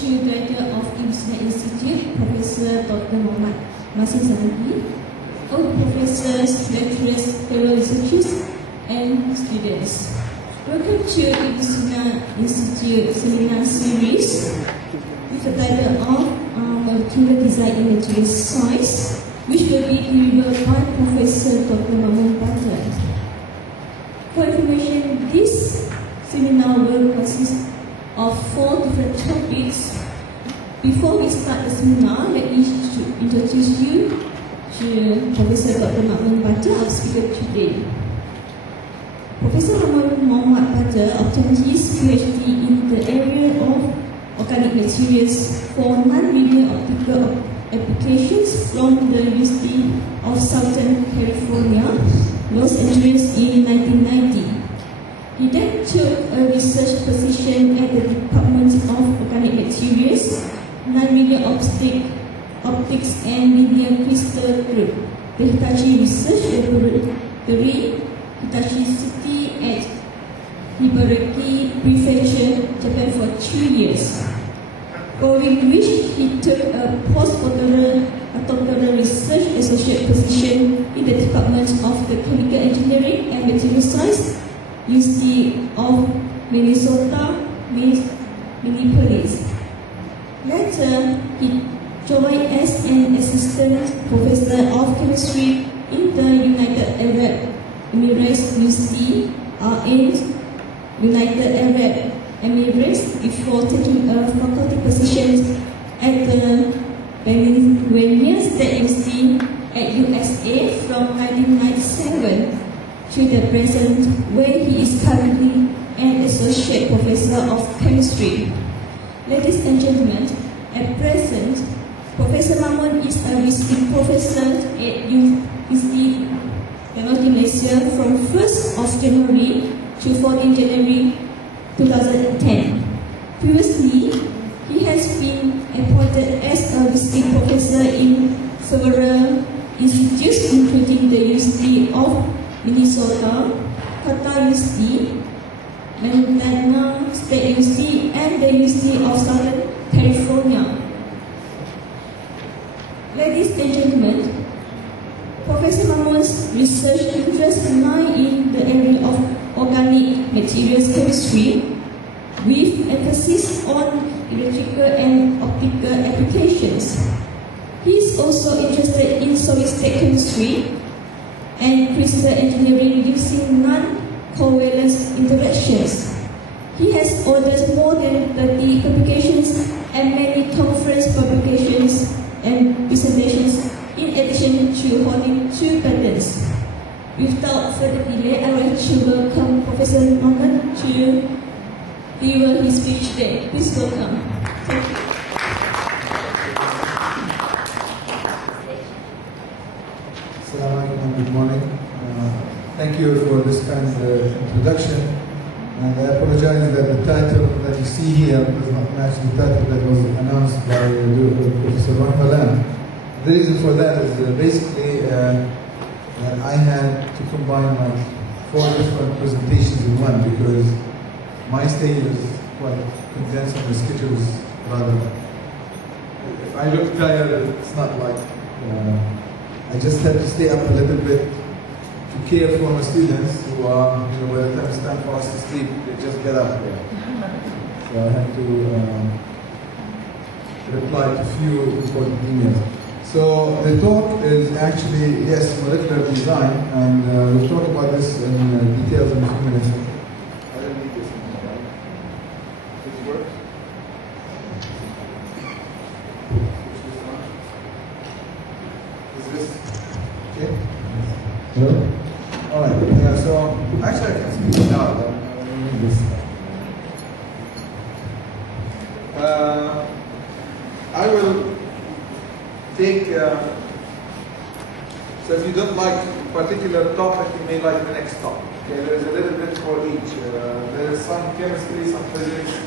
Chair Director of IIS Seminar Institute, Professor Dr. Mamoun, all professors, lecturers, fellow researchers, and students. Welcome to IIS Seminar Institute Seminar Series with the title of Molecular Design in Material Science, which will be delivered by Professor Dr. Mamoun. For information, this seminar will consist of 4 different topics. Before we start the seminar, let me introduce you to Professor Dr. Mamoun, our speaker today. Professor Mamoun obtained his PhD in the area of organic materials for non-linear optical applications from the University of Southern California, Los Angeles in 1990. He then took a research position at the Department of Organic Materials, Non-Linear Optics and Linear Crystal Group, the Hitachi Research Laboratory, Hitachi City at Ibaraki Prefecture, Japan for 2 years, following which he took a postdoctoral research associate position in the Department of the Chemical Engineering and Material Science, University of Minnesota, Minneapolis. Later, he joined as an assistant professor of chemistry in the United Arab Emirates University in United Arab Emirates before taking a faculty position at the Pennsylvania State University at USA from 1997 to the present, where he is currently an associate professor of chemistry. Ladies and gentlemen, at present, Professor Mamoun is a visiting professor at University of Malaysia from 1st of January to 14 January 2010. Previously, he has been appointed as a visiting professor in several institutes, including the University of Minnesota, Qatar University, Montana State University, and the University of Southern California. Ladies and gentlemen, Professor Mamoun's research interests lie in the area of organic materials chemistry, with emphasis on electrical and optical applications. He is also interested in solid-state chemistry and crystal engineering using non-covalent interactions. He has authored more than 30 publications and many conference publications and presentations, in addition to holding 2 patents. Without further delay, I would like to welcome Professor Mamoun to deliver his speech today. Please welcome. Thank you. Assalamualaikum, good morning. Thank you for this kind of introduction. And I apologize that the title that you see here does not match the title that was announced by Professor Mamoun. The reason for that is basically that I had to combine my 4 different presentations in one, because my stage is quite condensed and the schedule is rather. If I look tired, it's not like I just had to stay up a little bit to care for my students who are, by the time it's time for us to sleep, they just get up there. So I had to reply to a few important emails. So the talk is actually, yes, molecular design, and we'll talk about this in details in a few minutes. I don't need this anymore, right? Does it work? Is this okay? Hello? All right. Yeah. So actually, I can speak now. I don't need this. I will take. So if you don't like a particular topic, you may like the next topic. Okay, there is a little bit for each. There is some chemistry, some physics,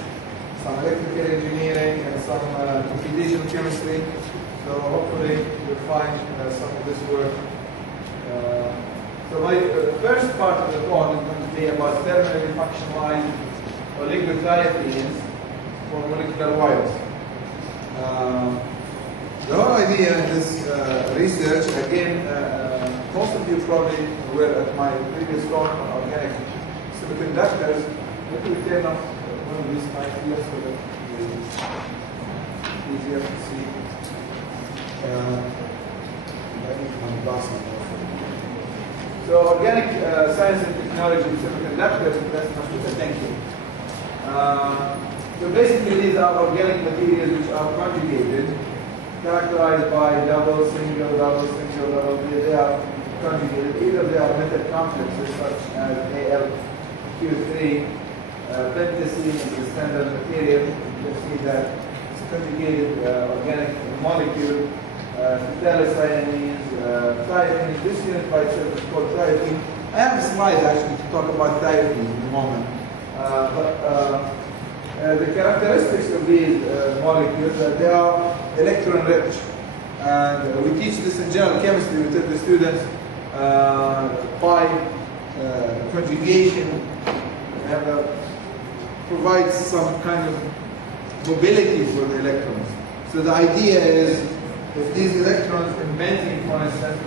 some electrical engineering, and some computational chemistry. So hopefully you'll find some of this work. So my first part of the talk is going to be about thermally functionalized oligonucleotides for molecular wires. The whole idea in this research, again, most of you probably were at my previous talk on organic semiconductors. Let me turn off one of these lights here so that it's easier to see. I need my glasses also. So organic science and technology semiconductors, that's much what I think. So basically these are organic materials which are conjugated, characterized by double, single, they are conjugated. Either they are metal complexes such as AlQ3, pentacene is the standard material. You can see that it's a conjugated organic molecule. Phthalocyanines, thiophene. This unit by itself is called thiophene. I have a slide actually to talk about thiophene in a moment. The characteristics of these molecules, they are electron rich. And we teach this in general chemistry. We tell the students by conjugation provides some kind of mobility for the electrons. So the idea is, if these electrons in benzene, for instance,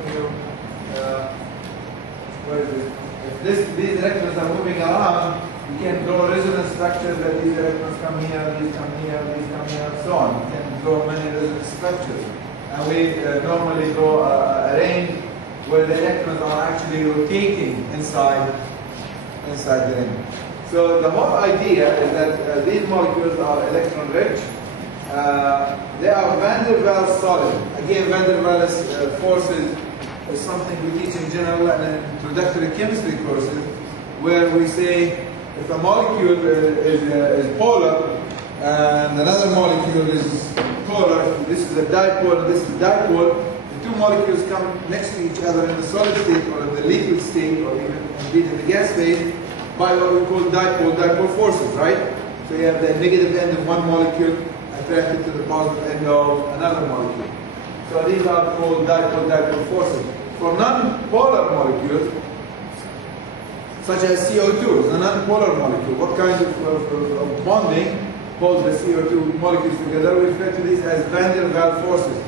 if these electrons are moving around, you can draw resonance structures that these electrons come here, these come here, these come here, and so on. You can draw many resonance structures. And we normally draw a ring where the electrons are actually rotating inside the ring. So the whole idea is that these molecules are electron rich. They are van der Waals solid. Again, van der Waals forces is something we teach in general and in introductory chemistry courses, where we say if a molecule is polar and another molecule is polar, this is a dipole and this is a dipole, the two molecules come next to each other in the solid state or in the liquid state or even indeed in the gas state by what we call dipole forces, right? So you have the negative end of one molecule attracted to the positive end of another molecule. So these are called dipole forces. For non-polar molecules, such as CO2, is a non-polar molecule. What kind of bonding holds the CO2 molecules together? We refer to these as van der Waals forces.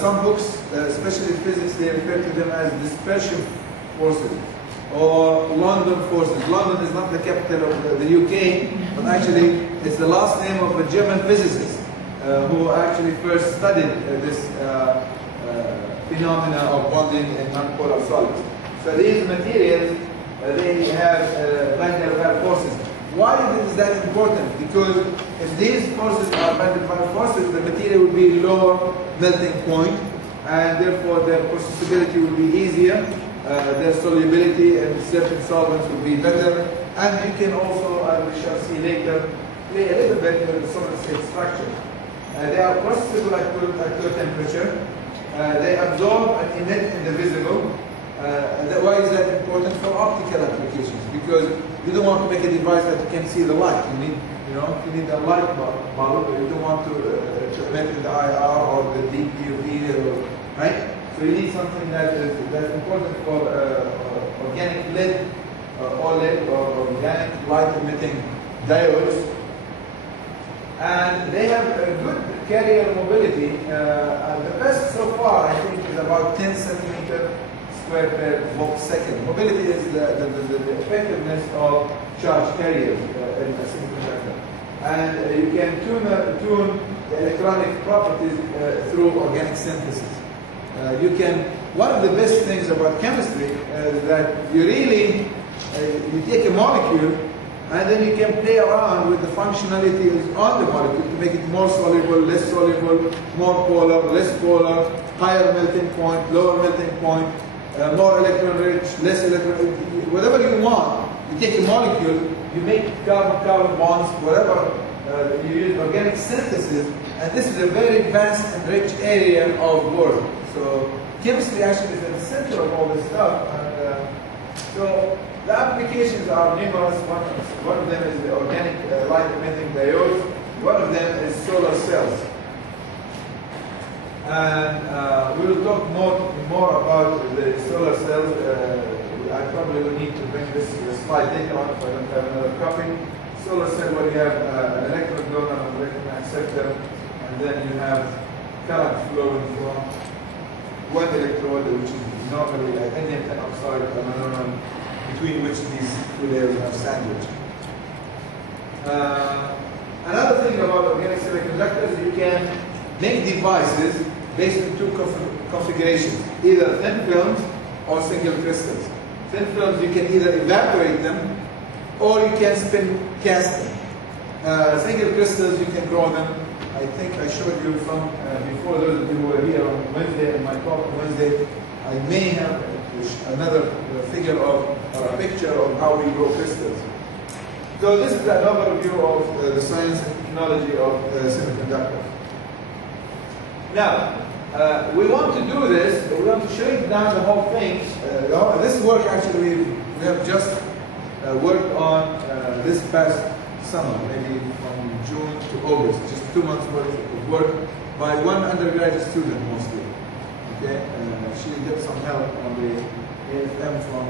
Some books, especially physics, they refer to them as dispersion forces or London forces. London is not the capital of the UK, but actually it's the last name of a German physicist who actually first studied this phenomena of bonding in non-polar solids. So these materials, they have van der Waals forces. Why is that important? Because if these forces are van der Waals forces, the material will be lower melting point, and therefore their processability will be easier, their solubility in certain solvents will be better, and you can also, as we shall see later, play a little bit with the solid state structure. They are processable at low temperature. They absorb and emit in the visible. Why is that important? For optical applications, because you don't want to make a device that you can see the light. You need a light bulb, but you don't want to emit in the IR or the deep UV, right? So you need something that's important for organic LED, OLED, or organic light emitting diodes. And they have a good carrier mobility. The best so far, I think, is about 10 centimeters square per volt second. Mobility is the effectiveness of charge carriers in a semiconductor. And you can tune the electronic properties through organic synthesis. One of the best things about chemistry is that you take a molecule and then you can play around with the functionalities on the molecule to make it more soluble, less soluble, more polar, less polar, higher melting point, lower melting point, more electron rich, less electron rich, whatever you want. You take a molecule, you make carbon-carbon bonds, whatever, you use organic synthesis, and this is a very vast and rich area of work. So chemistry actually is at the center of all this stuff. And, so the applications are numerous. One of them is the organic light emitting diodes. One of them is solar cells. And we will talk more about the solar cells. I probably will need to bring this slide later on if I don't have another copy. Solar cell, where you have an electron donor and an electron acceptor, and then you have current flowing from one electrode, which is normally an indium tin oxide aluminum, between which these two layers are sandwiched. Another thing about organic semiconductors, you can make devices based on two configurations, either thin films or single crystals. Thin films, you can either evaporate them or you can spin cast them. Single crystals, you can grow them. I think I showed you from before, those of you who were here on Wednesday, in my talk on Wednesday, I may have another figure of, or a picture of how we grow crystals. So this is an overview of the science and technology of semiconductors. Now, we want to do this, we want to shrink down the whole thing. This work actually, we have just worked on this past summer, maybe from June to August, just 2 months worth of work by one undergraduate student mostly. Okay, she did some help on the AFM from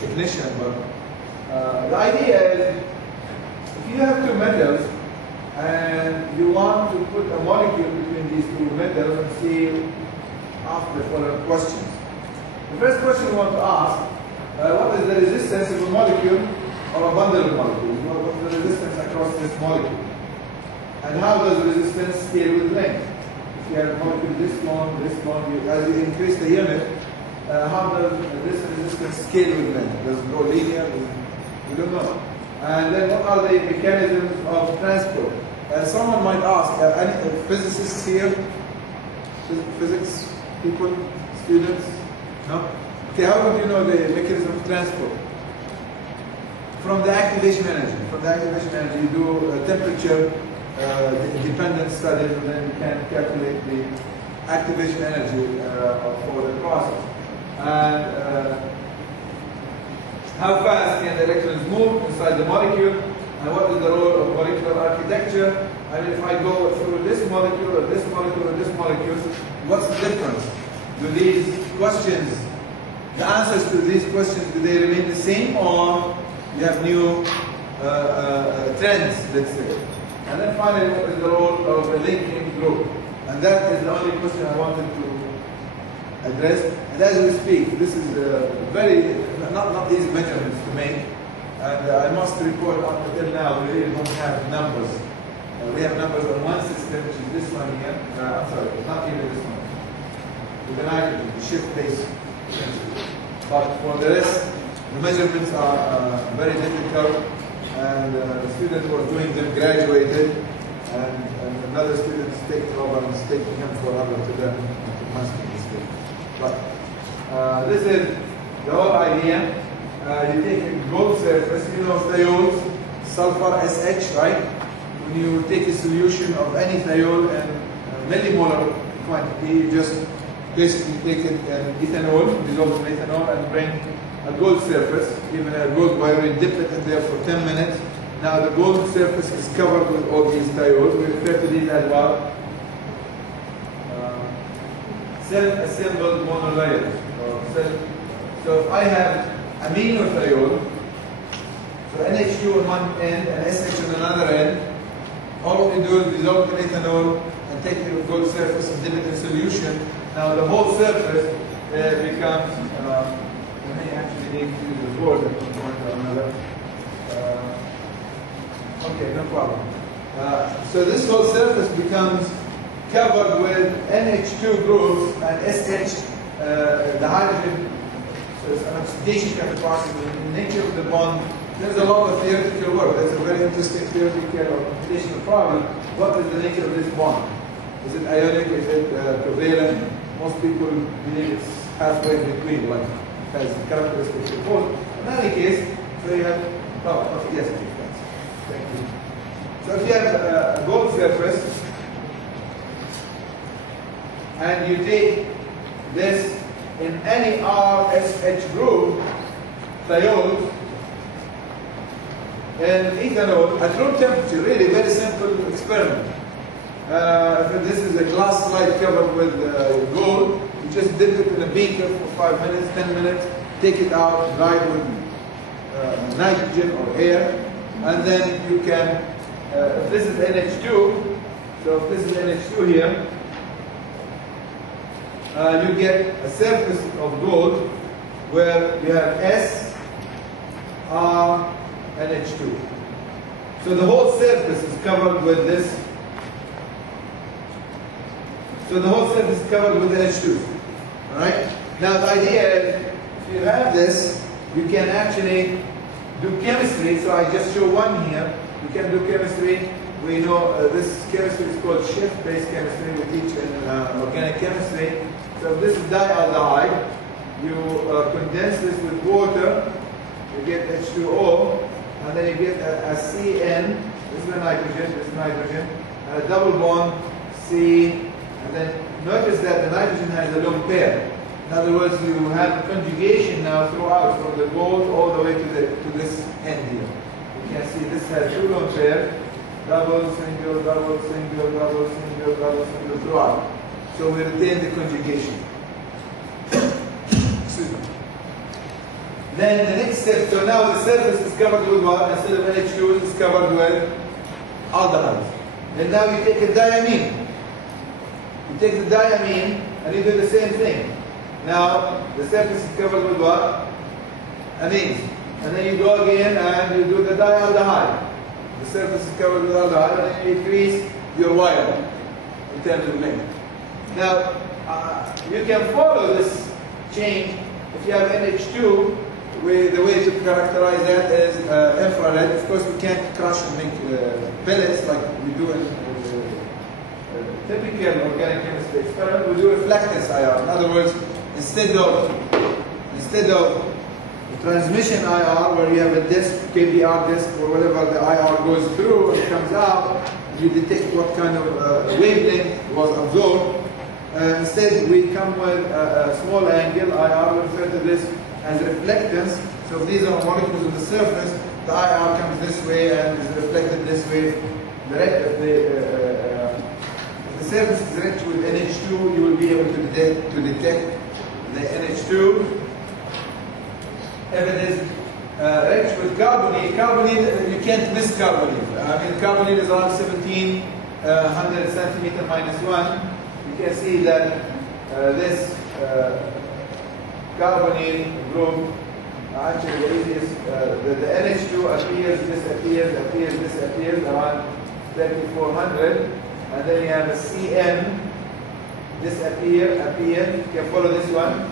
technician, but the idea is if you have two metals and you want to put a molecule between these two metals and see, ask the following questions. The first question we want to ask, what is the resistance of a molecule or a bundle of molecules? What is the resistance across this molecule? And how does resistance scale with length? If you have a molecule this long, as you increase the unit, how does this resistance scale with length? Does it go linear? We don't know. And then what are the mechanisms of transport? Someone might ask, any physicists here? Physics people, students? No? Okay, how would you know the mechanism of transport? From the activation energy. From the activation energy, you do temperature dependent studies, and then you can calculate the activation energy for the process. And how fast can the electrons move inside the molecule, and what is the role of molecular architecture? I mean, if I go through this molecule, or this molecule, or this molecule, what's the difference? Do these questions, the answers to these questions, do they remain the same, or you have new trends, let's say? And then finally, what is the role of the linking group? And that is the only question I wanted to address. And as we speak, this is very, not easy measurements to make. And I must report up until now, we really don't have numbers. We have numbers on one system, which is this one here. I'm sorry, not even this one. With the nitrogen, the shift-based principle. But for the rest, the measurements are very difficult. And the student who was doing them graduated, and another student is taking over and is taking him forever to learn to master this thing. But this is the whole idea. You take a gold surface, you know thiols, sulfur SH, right? When you take a solution of any thiol in millimolar quantity, you just basically take it in ethanol, dissolve in ethanol, and bring a gold surface, even a gold wire, you dip it in there for 10 minutes. Now the gold surface is covered with all these thiols. We refer to these as what? Self-assembled monolayers. So if I have amino thiol, so NH2 on one end and SH on another end, all we do is dissolve in ethanol and take the gold surface and dip it in solution. Now the whole surface becomes I may actually need to use the board at one point or another. Okay, no problem. So this whole surface becomes covered with NH2 groups and SH, the hydrogen. So it's an oxidation kind of process. The nature of the bond, there's a lot of theoretical work. There's a very interesting theoretical or computational problem. What is the nature of this bond? Is it ionic? Is it covalent? Most people believe it's halfway between, like has characteristics of both. In any case, so you have, yes, please, thank you. So if you have a gold surface, and you take this in any RSH group, thiols, and ethanol at room temperature, really very simple experiment. This is a glass slide covered with gold. You just dip it in a beaker for 5 minutes, 10 minutes, take it out, dry it with nitrogen or air, and then you can, if this is NH2, So if this is NH2 here, you get a surface of gold where you have S, R, and H2. So the whole surface is covered with this. So the whole surface is covered with H2. Alright? Now the idea is, if you have this, you can actually do chemistry. So I just show one here. You can do chemistry. We know this chemistry is called shift-based chemistry. We teach in organic chemistry. So this is dialdehyde. You condense this with water. You get H2O. And then you get a CN. This is the nitrogen. This is nitrogen. And a double bond C. And then notice that the nitrogen has a lone pair. In other words, you have conjugation now throughout from the gold all the way to this end here. You can see this has two lone pairs. Double, single, double, single, double, single, double, single throughout. So we retain the conjugation. Excuse me. Then the next step, so now the surface is covered with what? Instead of NH2, it's covered with aldehydes. And now you take a diamine. You take the diamine and you do the same thing. Now the surface is covered with what? Amines. And then you go again and you do the dialdehyde. The surface is covered with aldehyde, and then you increase your wire in terms of length. Now, you can follow this change. If you have NH2, the way to characterize that is infrared. Of course, we can't crush and make pellets like we do in typical organic chemistry experiment. We do reflectance IR. In other words, instead of transmission IR, where you have a disk, KBR disk, or whatever the IR goes through and comes out, you detect what kind of wavelength was absorbed. Instead, we come with a small angle IR. We refer to this as reflectance. So if these are molecules on the surface, the IR comes this way and is reflected this way. If the surface is rich with NH2, you will be able to detect the NH2. If it is rich with carbonate, you can't miss carbonate. I mean, carbonate is around 1700 centimeter minus 1. You can see that this carbonate group, actually the easiest, the NH2 appears, disappears around 3400. And then you have a CN, disappear, appear. You can follow this one.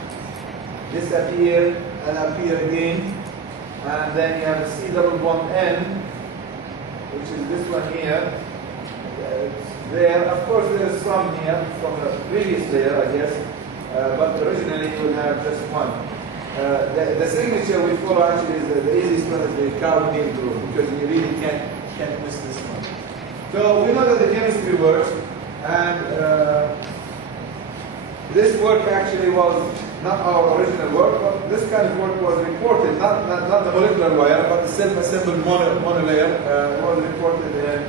Disappear and appear again. And then you have a C double bond N, which is this one here. There, of course, there is some here from the previous layer, I guess, but originally you will have just one. The signature we follow actually is the easiest one is the carbonyl group, because you really can't miss this one. So we know that the chemistry works, and this work actually was not our original work, but this kind of work was reported, not the molecular wire, but the self-assembled monolayer was reported in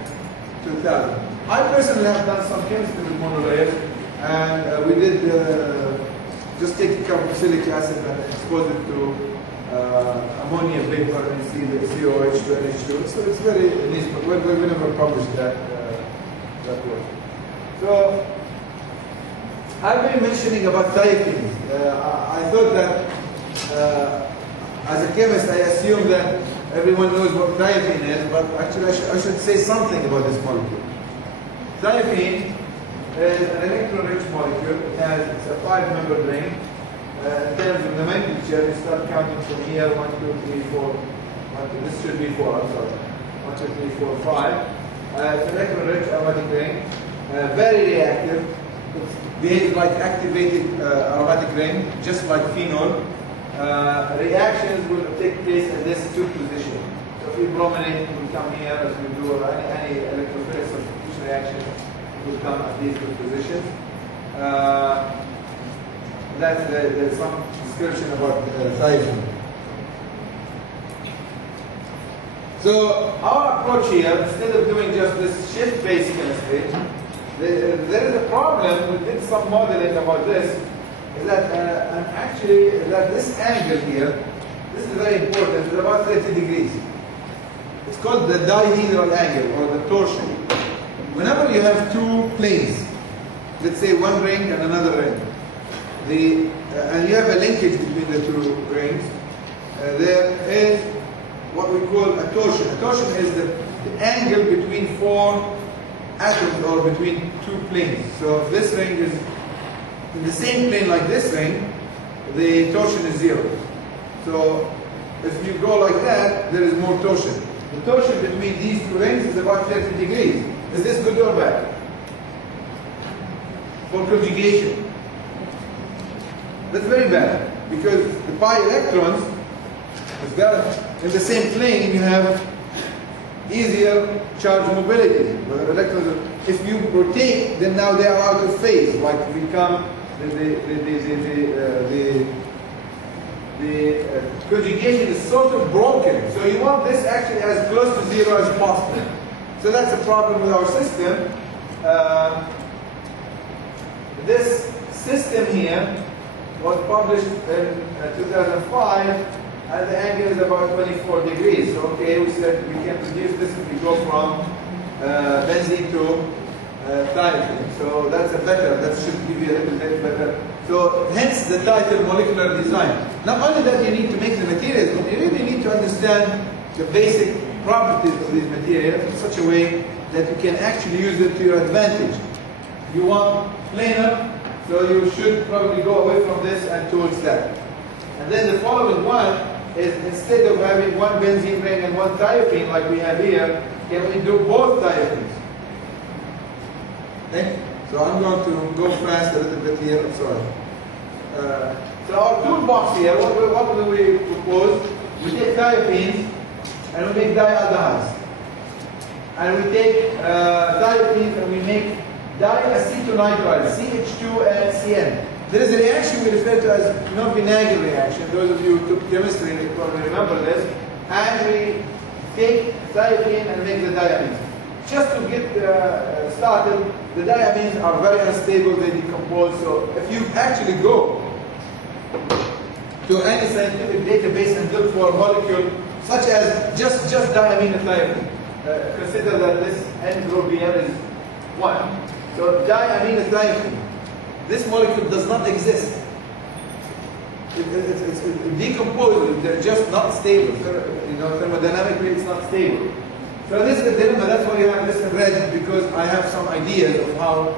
2000. I personally have done some chemistry with monolayers, and we did just take carboxylic acid and expose it to ammonia vapor, and you see the COH2 and H2. So it's very nice, but we never published that work. So I've been mentioning about thiophenes. I thought that as a chemist, I assume that everyone knows what thiophene is, but actually I should say something about this molecule. Thiophene is an electron-rich molecule. It's a 5-membered ring. In terms of nomenclature, you start counting from here: 1, 2, 3, 4. This should be 4. I'm sorry. 1, 2, 3, 4, 5. It's an electron-rich aromatic ring. Very reactive. It behaves like activated aromatic ring, just like phenol. Reactions will take place in this 2 position. So if you brominate, it will come here as we do, or any electrophilic substitution reaction will come at these 2 positions. There's some description about thiophene. So our approach here, instead of doing just this shift-based chemistry, there is a problem. We did some modeling about this. Is that actually that this angle here, this is very important, is about 30 degrees. It's called the dihedral angle, or the torsion. whenever you have two planes, let's say one ring and another ring, and you have a linkage between the two rings, there is what we call a torsion. A torsion is the angle between four atoms or between two planes. So if this ring is in the same plane like this ring, the torsion is 0. So if you go like that, there is more torsion. The torsion between these two rings is about 30 degrees. Is this good or bad? For conjugation. That's very bad, because the pi electrons, if they're in the same plane, you have easier charge mobility. But electrons, if you rotate, then now they are out of phase, like become the conjugation is sort of broken. So you want this actually as close to 0 as possible. So that's a problem with our system. This system here was published in 2005, and the angle is about 24 degrees. So okay, we said we can reduce this if we go from benzene to thiopene. So that's a better, that should give you a little bit better. So hence the title molecular design. Not only that you need to make the materials, but you really need to understand the basic properties of these materials in such a way that you can actually use it to your advantage. You want planar, so you should probably go away from this and towards that. And then the following one is, instead of having one benzene ring and one thiopene like we have here, can we do both thiopenes? Okay? So I'm going to go fast a little bit here, I'm sorry. So our toolbox here, what do we propose? We take thiopenes and we make dialdehydes. And we take thiopenes and we make diacetonitrile, CH2 and CN. There is a reaction we refer to as non-Vinagre reaction. Those of you who took chemistry, they probably remember this. And we take thiopene and make the diamines. Just to get started, the diamines are very unstable, they decompose. So if you actually go to any scientific database and look for a molecule such as just diamine and thiopene, consider that this N group here is 1. So diamine thiopene. This molecule does not exist. It decomposes. They're just not stable. You know, thermodynamically, it's not stable. So this is the dilemma. That's why you have this in red, because I have some ideas of how,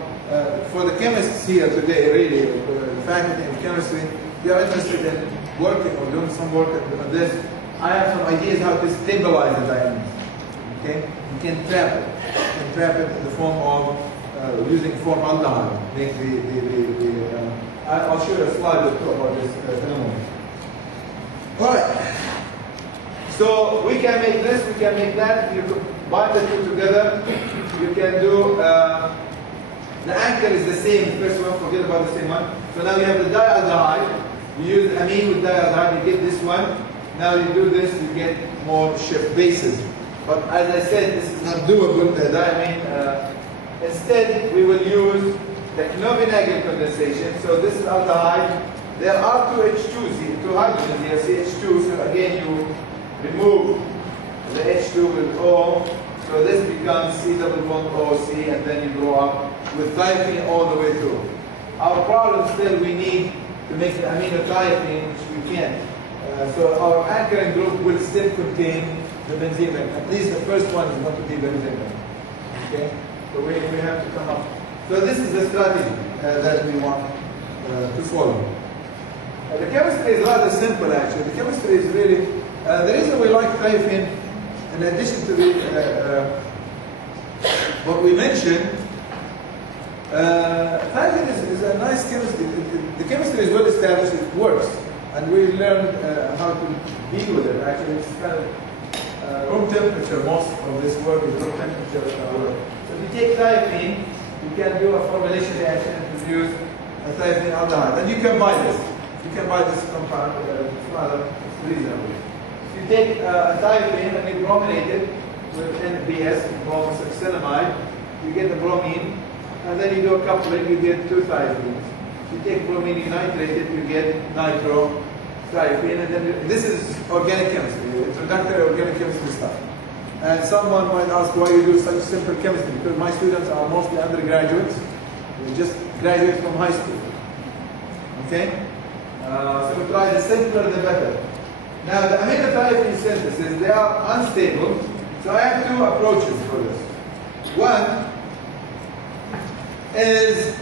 for the chemists here today, really, the faculty in chemistry, they are interested in working or doing some work on this. I have some ideas how to stabilize the diamines. Okay, you can trap it. You can trap it in the form of using formaldehyde. Make I'll show you a slide or two about this in a moment. All right. So we can make this, we can make that. You combine the two together. You can do. The anchor is the same. The first one, forget about the same one. So now you have the dialdehyde. You use amine with dialdehyde. You get this one. Now you do this, you get more shift bases. But as I said, this is not doable. The diamine. Instead, we will use the Knoevenagel condensation. So this is aldehyde. There are two H2s, two hydrogens here, CH2. So again, you remove the H2 with O. So this becomes C double bond OC, and then you go up with thiopene all the way through. Our problem still, we need to make the aminothiopene, which we can't. So our anchoring group will still contain the benzene ring. At least the first one is going to be benzene ring. Okay? So we have to come up. So this is the strategy that we want to follow. The chemistry is rather simple, actually. The chemistry is really, the reason we like thiopene, in addition to the, what we mentioned, thiopene is a nice chemistry. The chemistry is well established, it works. And we learned how to deal with it. Actually, it's kind of room temperature. Most of this work is room temperature work. So if you take thiopene, you can do a formulation reaction and produce a thiopene aldehyde. And you can buy this. You can buy this compound. It's rather reasonable. If you take a thiopene and you brominate it with NBS, bromosuccinimide, you get the bromine, and then you do a coupling, you get two thiopenes. If you take bromine, you nitrate it, you get nitrothiopene, and then this is organic chemistry, introductory organic chemistry stuff. And someone might ask why you do such simple chemistry, because my students are mostly undergraduates. They just graduate from high school. Okay? So we try the simpler the better. Now the aminothiophene synthesis, they are unstable. So I have two approaches for this. One is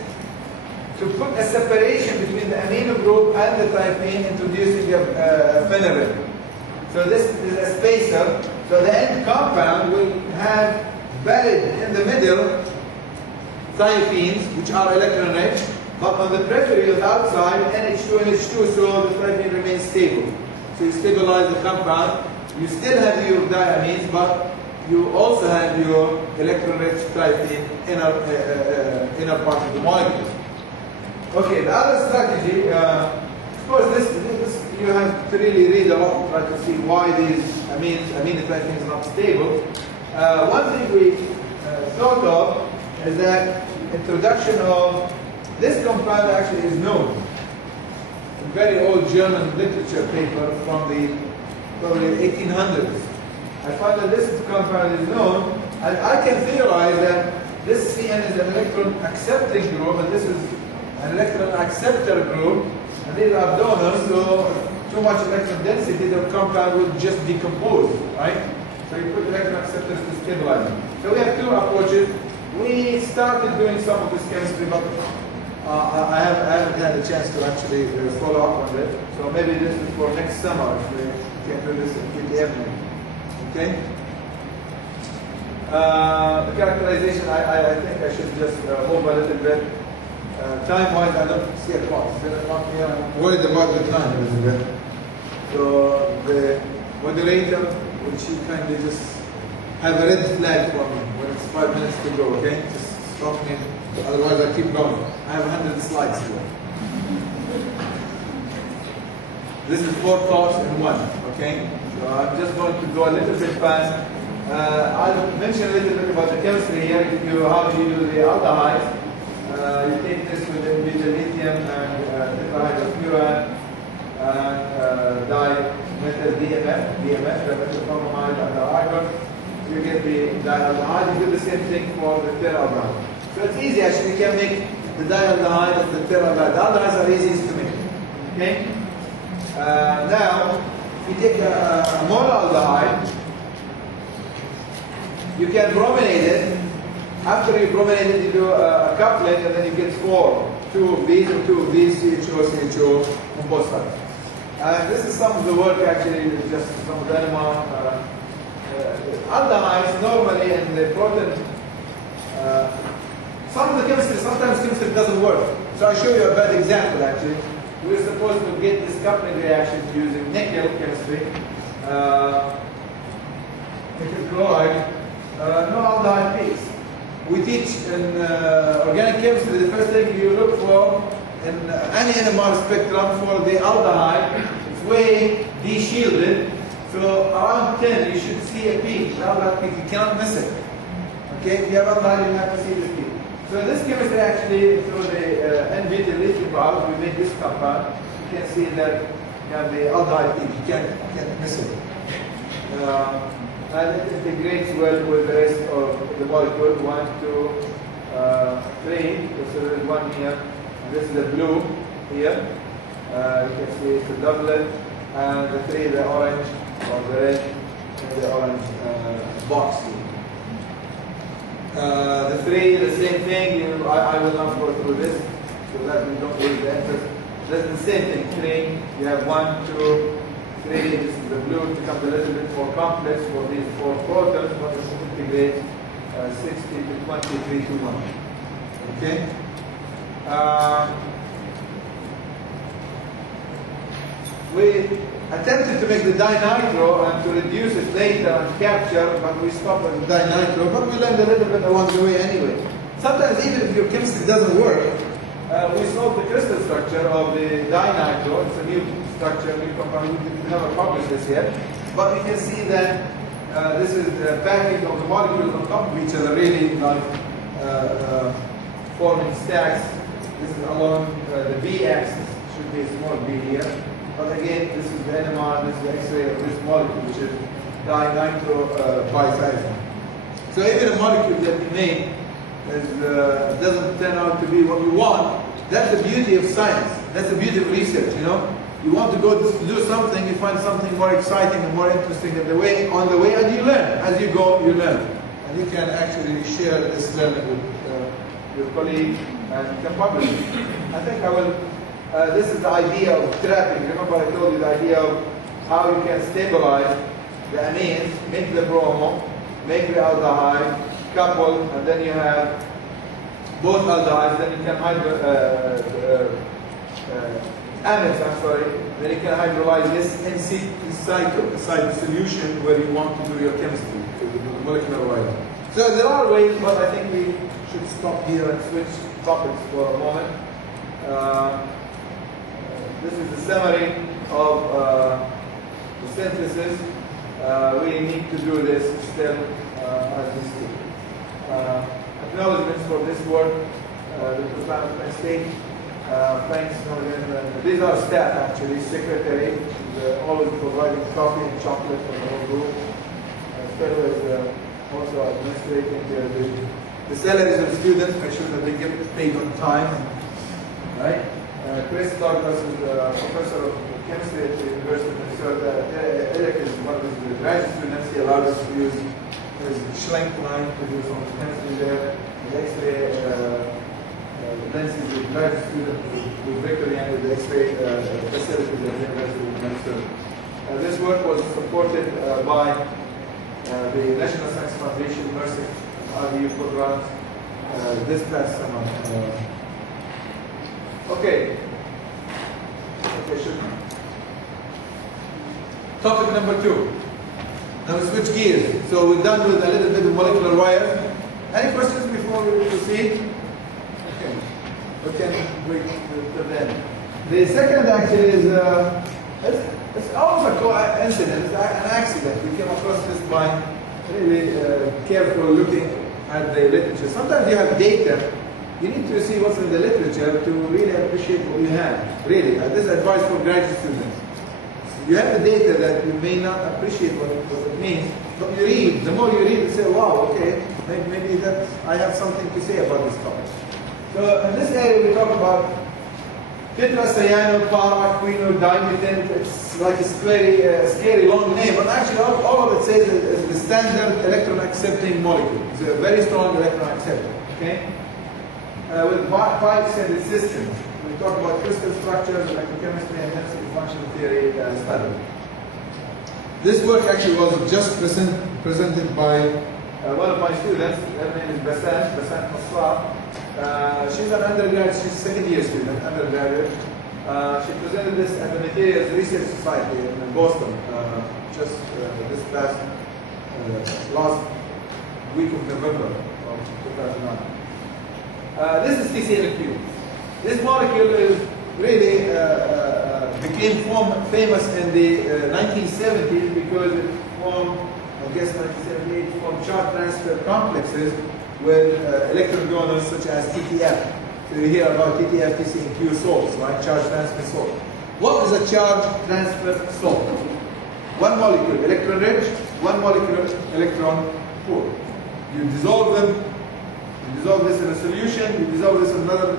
to put a separation between the amino group and the thiophene, introducing a phenyl. So this is a spacer. So the end compound will have buried in the middle thiophenes, which are electron rich, but on the periphery on the outside, NH2 and H2, so the thiopene remains stable. So you stabilize the compound. You still have your diamines, but you also have your electron-rich thiopene inner part of the molecule. Okay, the other strategy, of course, this you have to really read a lot to try to see why these aminothiophene is not stable. One thing we thought of is that introduction of this compound actually is known. A very old German literature paper from the probably 1800s. I found that this compound is known, and I can theorize that this CN is an electron accepting group, and this is an electron acceptor group, and these are donors, so too much electron density, the compound will just decompose, right? So you put electron acceptors to stabilize it. So we have two approaches. We started doing some of this chemistry, but I haven't had a chance to actually follow up on it. So maybe this is for next summer, if we can do this in PTM. Okay? The characterization, I think I should just move a little bit. Time-wise, I don't see a clock. I'm worried about the time a little bit. So the moderator, will she kindly just have a red flag for me when it's 5 minutes to go, okay? Just stop me, otherwise I keep going. I have 100 slides here. This is 4 thoughts in one, okay? So I'm just going to go a little bit fast. I'll mention a little bit about the chemistry here. How do you do the aldehydes? You take this with the lithium and tetrahydrofuran and dimethyl DMF, dimethylbromide and the argon. You get the dialdehyde. You do the same thing for the teraldehyde. So it's easy actually. You can make the dialdehyde and the teraldehyde. The aldehydes are easiest to make. Okay? Now, if you take a monoaldehyde, you can brominate it. After you brominate it, you do a couplet, and then you get 4. 2 of these and 2 of these, CHO, CHO on both sides. This is some of the work actually, just some of the animal aldehydes normally in the protein. Some of the chemistry, sometimes chemistry doesn't work. So I show you a bad example actually. We're supposed to get this coupling reaction using nickel chemistry, nickel chloride, no aldehyde peaks. We teach in organic chemistry, the first thing you look for in any NMR spectrum for the aldehyde, it's way de-shielded. So around 10, you should see a peak. The aldehyde peak, you cannot miss it. Okay, if you have aldehyde, you have to see this peak. So in this chemistry, actually, through the N-butyl lithium valve, we make this compound. You can see that you have the aldehyde peak. You can't miss it. And it integrates well with the rest of the molecule. 1, 2, 3. So there is 1 here. And this is the blue here. You can see it's a doublet. And the 3, the orange, or the red, and the orange box here. The 3, the same thing. I will not go through this so that we don't lose the interest. That's the same thing. 3, you have 1, 2, 3, this is the blue. It becomes a little bit more complex for these 4 protons, but it's integrate 60 to 23 to 1. Okay? We attempted to make the dinitro and to reduce it later and capture, but we stopped at the dinitro, but we learned a little bit along the way anyway. Sometimes even if your chemistry doesn't work, we solved the crystal structure of the dinitro. It's a new structure, new compound. We haven't published this yet, but you can see that this is the packing of the molecules on top of each other, really like forming stacks. This is along the B axis. Should be a small b here. But again, this is the NMR, this is the X-ray of this molecule, which is dinitropythiazine. So even a molecule that you make doesn't turn out to be what you want. That's the beauty of science. That's the beauty of research, you know. You want to go to do something, you find something more exciting and more interesting on the way, and you learn. As you go, you learn. And you can actually share this learning with your colleague and you can publish it. I think I will, this is the idea of trapping. Remember I told you the idea of how you can stabilize the amines, make the bromo, make the aldehyde, couple, and then you have both aldehydes, then you can amides, I'm sorry, then you can hydrolyze this in situ, inside the solution where you want to do your chemistry, the molecular wise. So there are ways, but I think we should stop here and switch topics for a moment. This is the summary of the synthesis. We need to do this still as we speak. Acknowledgements for this work, the Department of Penn State. Thanks, Northern. These are staff actually, secretary, always providing coffee and chocolate for the whole group. Fellow is also administrating the salaries of students, make sure that they get paid on time. Right? Chris Douglas is a professor of chemistry at the University of Minnesota. Eric is one of the graduate students. He allowed us to use his Schlenk line to do some chemistry there. The X-ray lenses is a graduate student with Victor Young with the X-ray facilities at the University of Minnesota. This work was supported by the National Science Foundation, Mercy, RDU programs this past summer. Okay, sure. Topic number 2. Now we switch gears. So we're done with a little bit of molecular wires. Any questions before we proceed? Okay. We can wait till then. The second actually is it's almost a coincidence, it's an accident. We came across this by really careful looking at the literature. Sometimes you have data. You need to see what's in the literature to really appreciate what you have. Really, this is advice for graduate students. You have the data that you may not appreciate what it means, but you read. The more you read, you say, wow, okay, maybe that I have something to say about this topic. So in this area, we talk about tetracyanoparoquinodimethyl. It's like a scary long name, but actually all of it says is the standard electron-accepting molecule. It's a very strong electron acceptor. Okay. With pipes and systems. We talk about crystal structures, electrochemistry, and density functional theory study. This work actually was just presented by one of my students. Her name is Bassant Masraf. She's an undergraduate, she's a second-year student, undergraduate. She presented this at the Materials Research Society in Boston, just this past last week of November of 2009. This is TCLQ. This molecule is really became famous in the 1970s because it formed, I guess 1978, formed charge transfer complexes with electron donors such as TTF. So you hear about TTF, TCQ salts, right? Charge transfer salt. What is a charge transfer salt? One molecule electron rich, one molecule electron poor. You dissolve them. You dissolve this in a solution, you dissolve this in another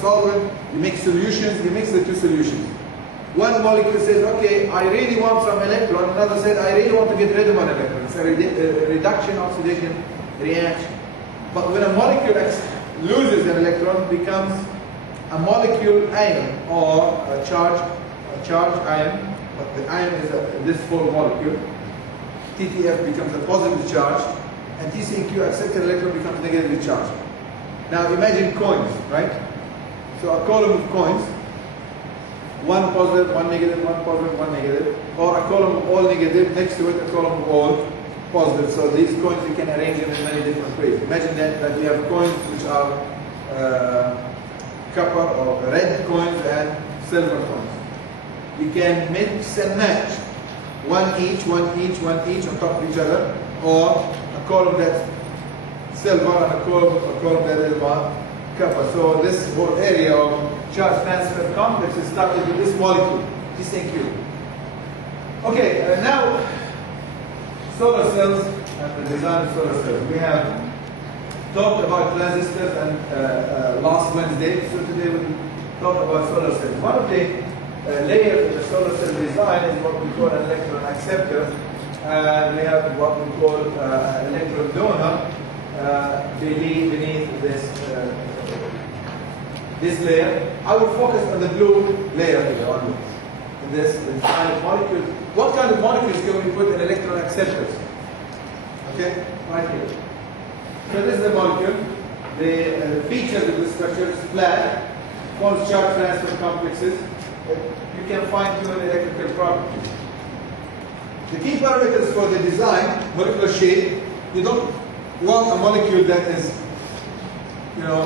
solvent, you make solutions, you mix the two solutions. One molecule says, okay, I really want some electron, another said, I really want to get rid of an electron. It's a reduction oxidation reaction. But when a molecule loses an electron, it becomes a molecule ion or a charged ion, but the ion is this full molecule. TTF becomes a positive charge, and TCQ accepted electron becomes negatively charged. Now imagine coins, right? So a column of coins, one positive, one negative, one positive, one negative, or a column of all negative, next to it a column of all positive. So these coins you can arrange them in many different ways. Imagine that you have coins which are copper or red coins and silver coins. You can mix and match one each on top of each other, or a column that's silver and a column that is copper. So this whole area of charge transfer complexes started with this molecule, TCQ. Okay, now solar cells and the design of solar cells. We have talked about transistors and last Wednesday, so today we'll talk about solar cells. One of the layers of the solar cell design is what we call an electron acceptor, and we have what we call an electron donor beneath this layer. I will focus on the blue layer here only. In this kind of molecules. What kind of molecules can we put in electron acceptors? Okay, right here. So this is the molecule. The features of the structure is flat, forms charge transfer complexes. You can fine tune electrical properties. The key parameters for the design, molecular shape, you don't want a molecule that is,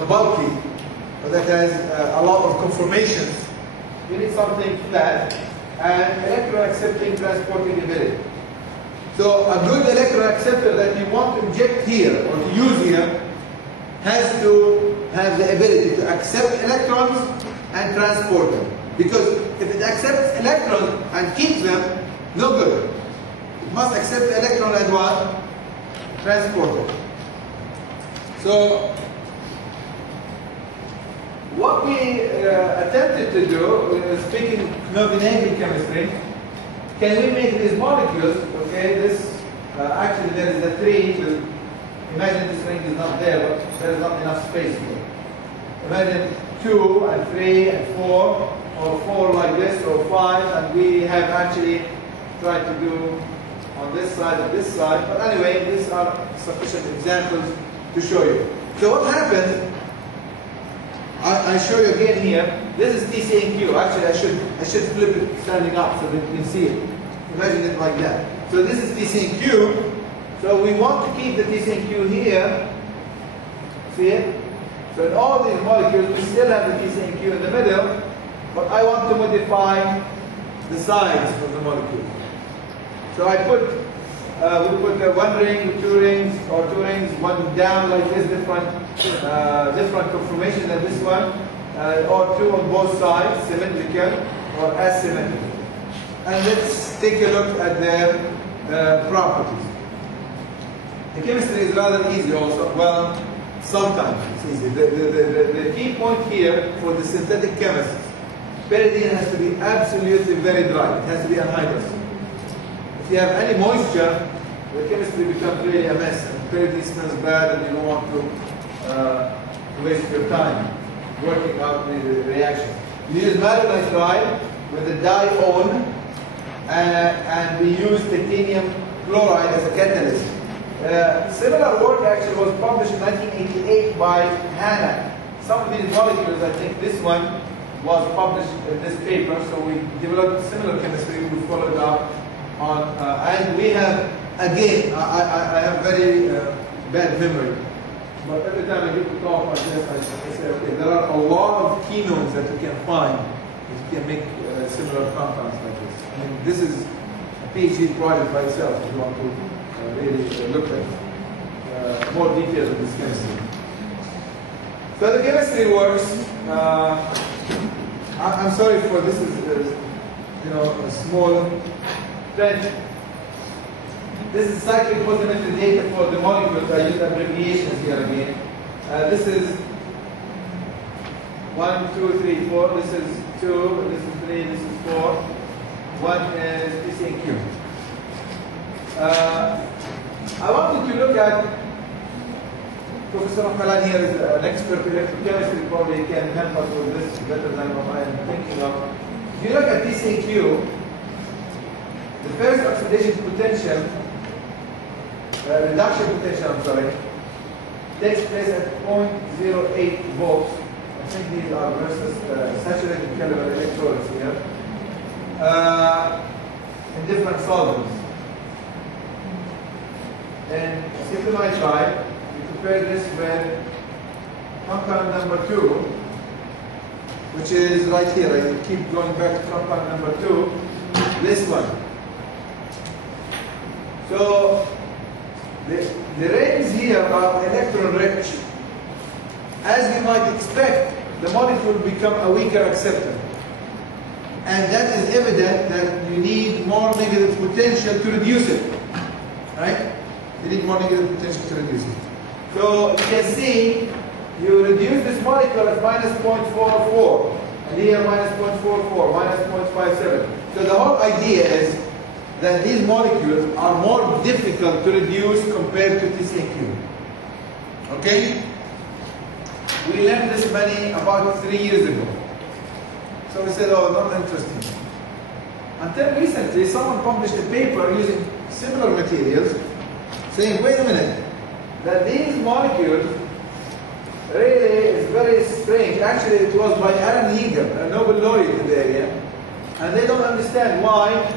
bulky, or that has a lot of conformations. You need something flat and electron accepting transporting ability. So a good electron acceptor that you want to inject here or to use here has to have the ability to accept electrons and transport them. Because if it accepts electrons and keeps them, no good. It must accept the electron and what? Transport it. So what we attempted to do, speaking Knoven-Angel chemistry, can we make these molecules, okay, this, actually there is a tree, imagine this ring is not there, but there is not enough space here. Imagine 2 and 3 and 4, or 4 like this, or 5, and we have actually tried to do on this side and this side, but anyway, these are sufficient examples to show you. So what happens, I show you again here. This is TCNQ. Actually, I should flip it standing up so that you can see it. Imagine it like that. So this is TCNQ. So we want to keep the TCNQ here. See it? So in all these molecules, we still have the TCNQ in the middle, but I want to modify the size of the molecule. So I put, we put 1 ring, 2 rings, or 2 rings, 1 down like this, different conformation than this one, or 2 on both sides, symmetrical or asymmetrical. And let's take a look at their properties. The chemistry is rather easy also. Well, sometimes it's easy. The key point here for the synthetic chemists, pyridine has to be absolutely very dry. It has to be anhydrous. If you have any moisture, the chemistry becomes really a mess, and pyridine smells bad, and you don't want to waste your time working out the reaction. We use malonitrile with the dione, and we use titanium chloride as a catalyst. Similar work actually was published in 1988 by Hanna. Some of these molecules, I think this one was published in this paper, so we developed similar chemistry. We followed up on, and we have, again, I have very bad memory, but every time I get to talk like this, I say, okay, there are a lot of keynotes that you can find that you can make similar compounds like this. I mean, this is a PhD project by itself if you want to really look at more details of this chemistry. So the chemistry works. I'm sorry for this is a small print. This is cyclic positive data for the molecules. I use abbreviations here again. This is 1, 2, 3, 4. This is 2. This is 3. This is 4. 1 is TCNQ. I wanted to look at, Professor Mamoun here is an expert in electrochemistry, probably can help us with this better than what I am thinking of. If you look at TCNQ, the first oxidation potential, reduction potential, I'm sorry, takes place at 0.08 volts. I think these are versus saturated caliber electrodes here, in different solvents. And acetonitrile, we compare this with compound number 2, which is right here. I keep going back to compound number 2, this one. So the rings here are electron rich. As you might expect, the molecule will become a weaker acceptor. And that is evident that you need more negative potential to reduce it. right? You need more negative potential to reduce it. So you can see you reduce this molecule at minus 0.44, and here minus 0.44, minus 0.57. So the whole idea is that these molecules are more difficult to reduce compared to TCQ. Okay? We learned this many about 3 years ago. So we said, oh, not interesting. Until recently, someone published a paper using similar materials, saying, wait a minute, that these molecules really is very strange. Actually, it was by Alan Heeger, a Nobel laureate in the area, and they don't understand why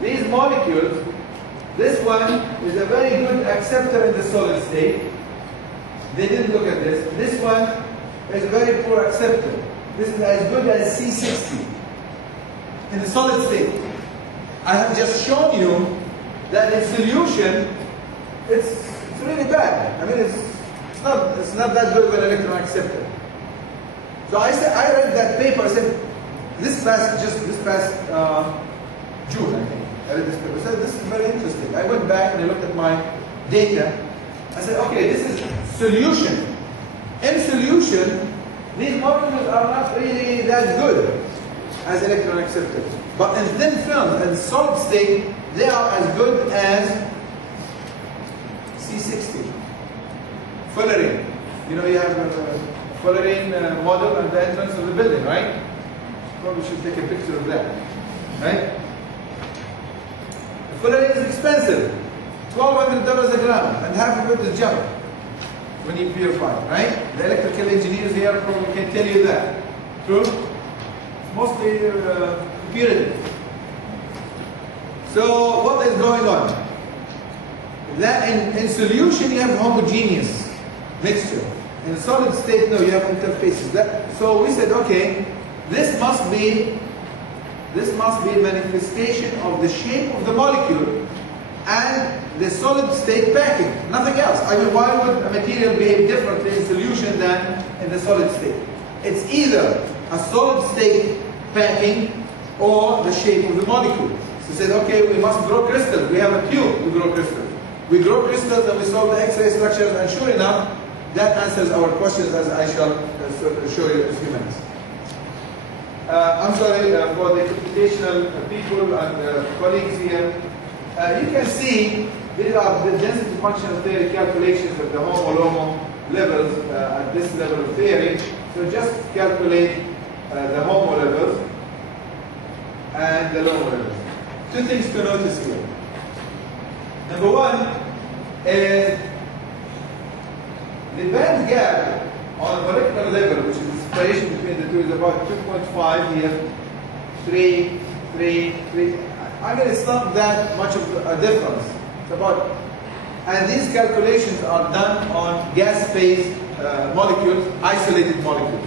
these molecules, this one is a very good acceptor in the solid state. They didn't look at this. This one is a very poor acceptor. This is as good as C60 in the solid state. I have just shown you that in solution, it's really bad. I mean, it's not that good of an electron acceptor. So I read that paper. I said, this past June, I think. I read this paper. I said, this is very interesting. I went back and I looked at my data. I said, okay, this is solution. In solution, these molecules are not really that good as electron acceptors. But in thin film and solid state, they are as good as C60. Fullerene. You know, you have a fullerene model at the entrance of the building, right? Probably should take a picture of that. Right? Fullerene is expensive. $1,200 a gram, and half of it is junk when you purify, right? The electrical engineers here probably can tell you that. True? It's mostly purity. So what is going on? That in solution you have homogeneous mixture. In solid state, no, you have interfaces. So we said, okay, this must be a manifestation of the shape of the molecule and the solid state packing, nothing else. I mean, why would a material behave differently in solution than in the solid state? It's either a solid state packing or the shape of the molecule. So we said, okay, we must grow crystals. We have a tube to grow crystals. We grow crystals and we solve the X-ray structures, and sure enough, that answers our questions, as I shall show you in a few minutes. I'm sorry for the computational people and colleagues here. You can see these are the density functional theory calculations of the HOMO-LOMO levels at this level of theory. So just calculate the HOMO levels and the LOMO levels. Two things to notice here. Number one is the band gap on molecular level, which is the separation between the two, is about 2.5 here, 3, 3, 3. I mean, it's not that much of a difference. It's about, and these calculations are done on gas-phase molecules, isolated molecules.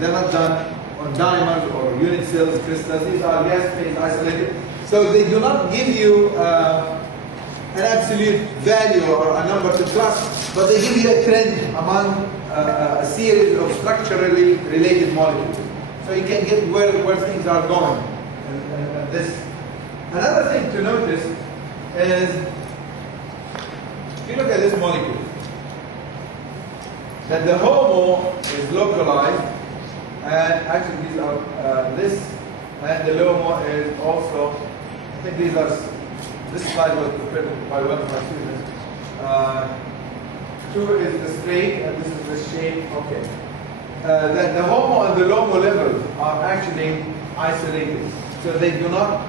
They're not done on dimers or unit cells, crystals. These are gas-phase isolated. So they do not give you an absolute value or a number to trust, but they give you a trend among a series of structurally related molecules. So you can get where things are going. This. Another thing to notice is, if you look at this molecule, that the HOMO is localized, and actually these are this, and the LOMO is also, I think these are, this slide was prepared by one of my students. 2 is the straight, and this is the shape. Okay. That the HOMO and the LOMO levels are actually isolated, so they do not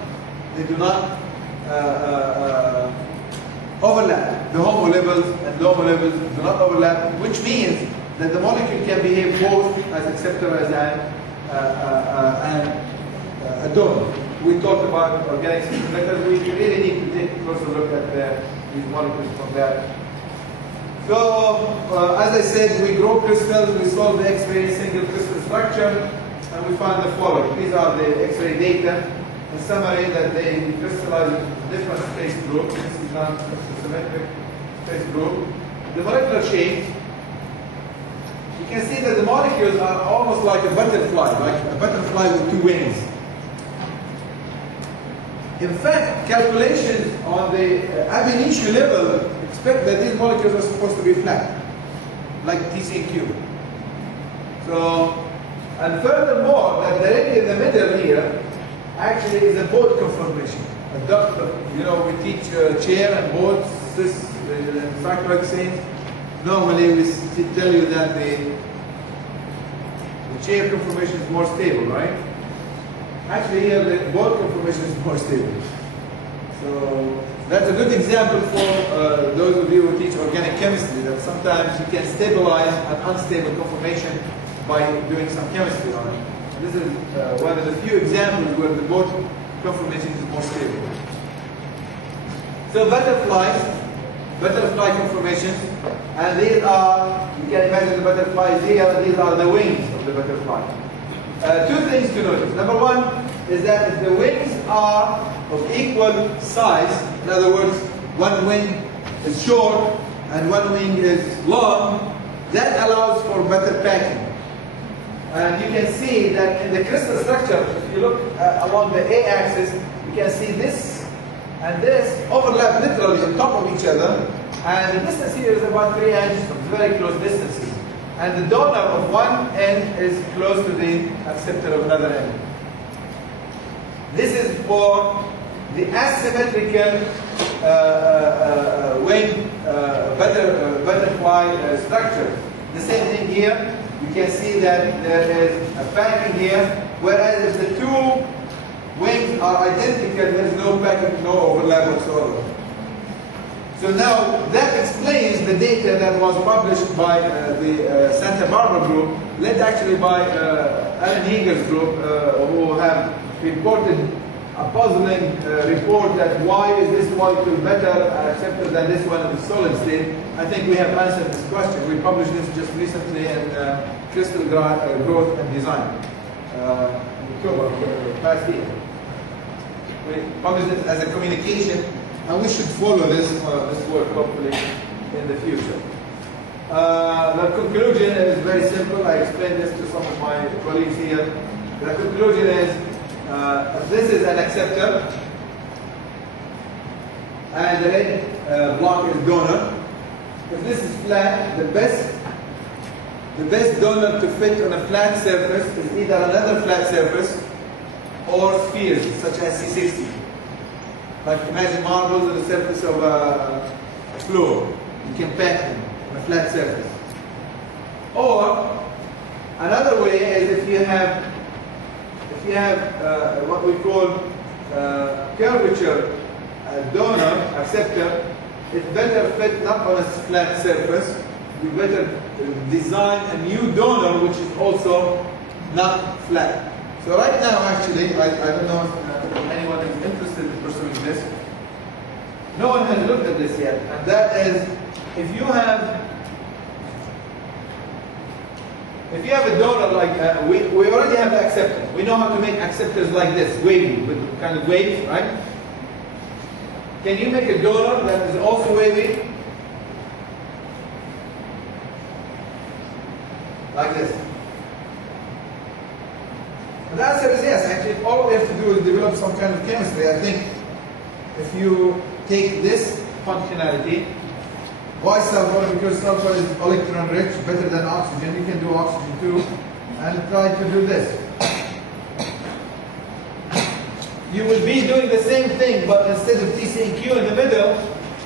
overlap. The HOMO levels and LOMO levels do not overlap, which means that the molecule can behave both as acceptor as a donor. We talked about organic semiconductors. We really need to take a closer look at these molecules from that. So, as I said, we grow crystals, we solve the X-ray single crystal structure, and we find the following. These are the X-ray data. In summary, that they crystallize in different space groups. This is not a symmetric space group. The molecular shape, you can see that the molecules are almost like a butterfly with 2 wings. In fact, calculations on the ab initio level, expect that these molecules are supposed to be flat, like TCQ. So, and furthermore, that directly in the middle here actually is a boat conformation. A doctor, you know, we teach chair and boat, the cyclohexanes. Normally we tell you that the chair conformation is more stable, right? Actually here the boat conformation is more stable. So that's a good example for those of you who teach organic chemistry, that sometimes you can stabilize an unstable conformation by doing some chemistry on it. This is one of the few examples where the boat conformation is more stable. So butterfly conformations, and these are, you can imagine the butterflies here, and these are the wings of the butterfly. Two things to notice. Number one is that if the wings are of equal size, in other words, one wing is short and one wing is long, that allows for better packing. And you can see that in the crystal structure, if you look along the A-axis, you can see this and this overlap literally on top of each other. And the distance here is about 3 angstroms, very close distances. And the donor of one end is close to the acceptor of another end. This is for the asymmetrical wing butterfly structure. The same thing here. You can see that there is a packing here, whereas if the two wings are identical, there is no packing, no overlap whatsoever. So now that explains the data that was published by the Santa Barbara group, led actually by Alan Heger's group, who have reported a puzzling report that why is this molecule better accepted than this one in the solid state. I think we have answered this question. We published this just recently in Crystal Growth and Design in October last year. We published it as a communication, and we should follow this work hopefully in the future. The conclusion is very simple. I explained this to some of my colleagues here. The conclusion is this is an acceptor, and the red block is donor. If this is flat, the best donor to fit on a flat surface is either another flat surface or spheres, such as C60. Like imagine marbles on the surface of a floor. You can pack them on a flat surface. Or another way is if you have what we call curvature donor acceptor, it's better fit not on a flat surface. You better design a new donor which is also not flat. So right now, actually, I don't know if anyone is interested in pursuing this. No one has looked at this yet, and that is if you have a donor like we already have the acceptors. We know how to make acceptors like this, wavy, with kind of waves, right? Can you make a donor that is also wavy? Like this. And the answer is yes. Actually, all we have to do is develop some kind of chemistry. I think if you take this functionality, why sulfur? Because sulfur is electron rich, better than oxygen. You can do oxygen too, and try to do this. You will be doing the same thing, but instead of TCQ in the middle,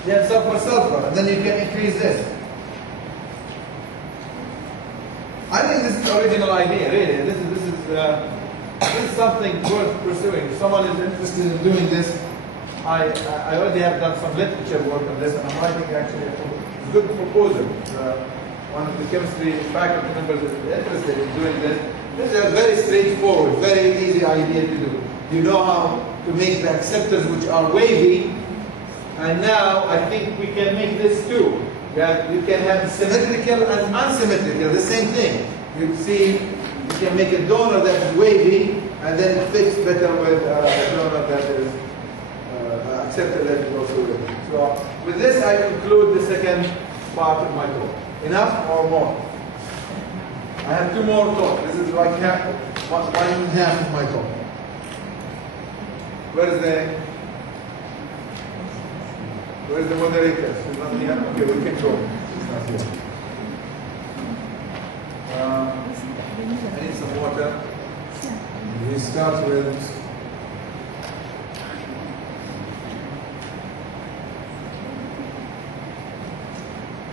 you have sulfur, and then you can increase this. I think this is the original idea, really. This is something worth pursuing. If someone is interested in doing this, I already have done some literature work on this, and I'm writing actually a good proposal. One of the chemistry faculty members is interested in doing this. This is a very straightforward, very easy idea to do. You know how to make the acceptors which are wavy, and now I think we can make this too. You can have symmetrical and unsymmetrical, the same thing. You see, you can make a donor that is wavy, and then it fits better with a donor that is acceptor that is also wavy. So with this, I conclude the second part of my talk. Enough or more? I have 2 more talks. This is like one and a half of my talk. Where is the... Where's the moderator? She's not here. Okay, we can go. She's not here. I need some water. We start with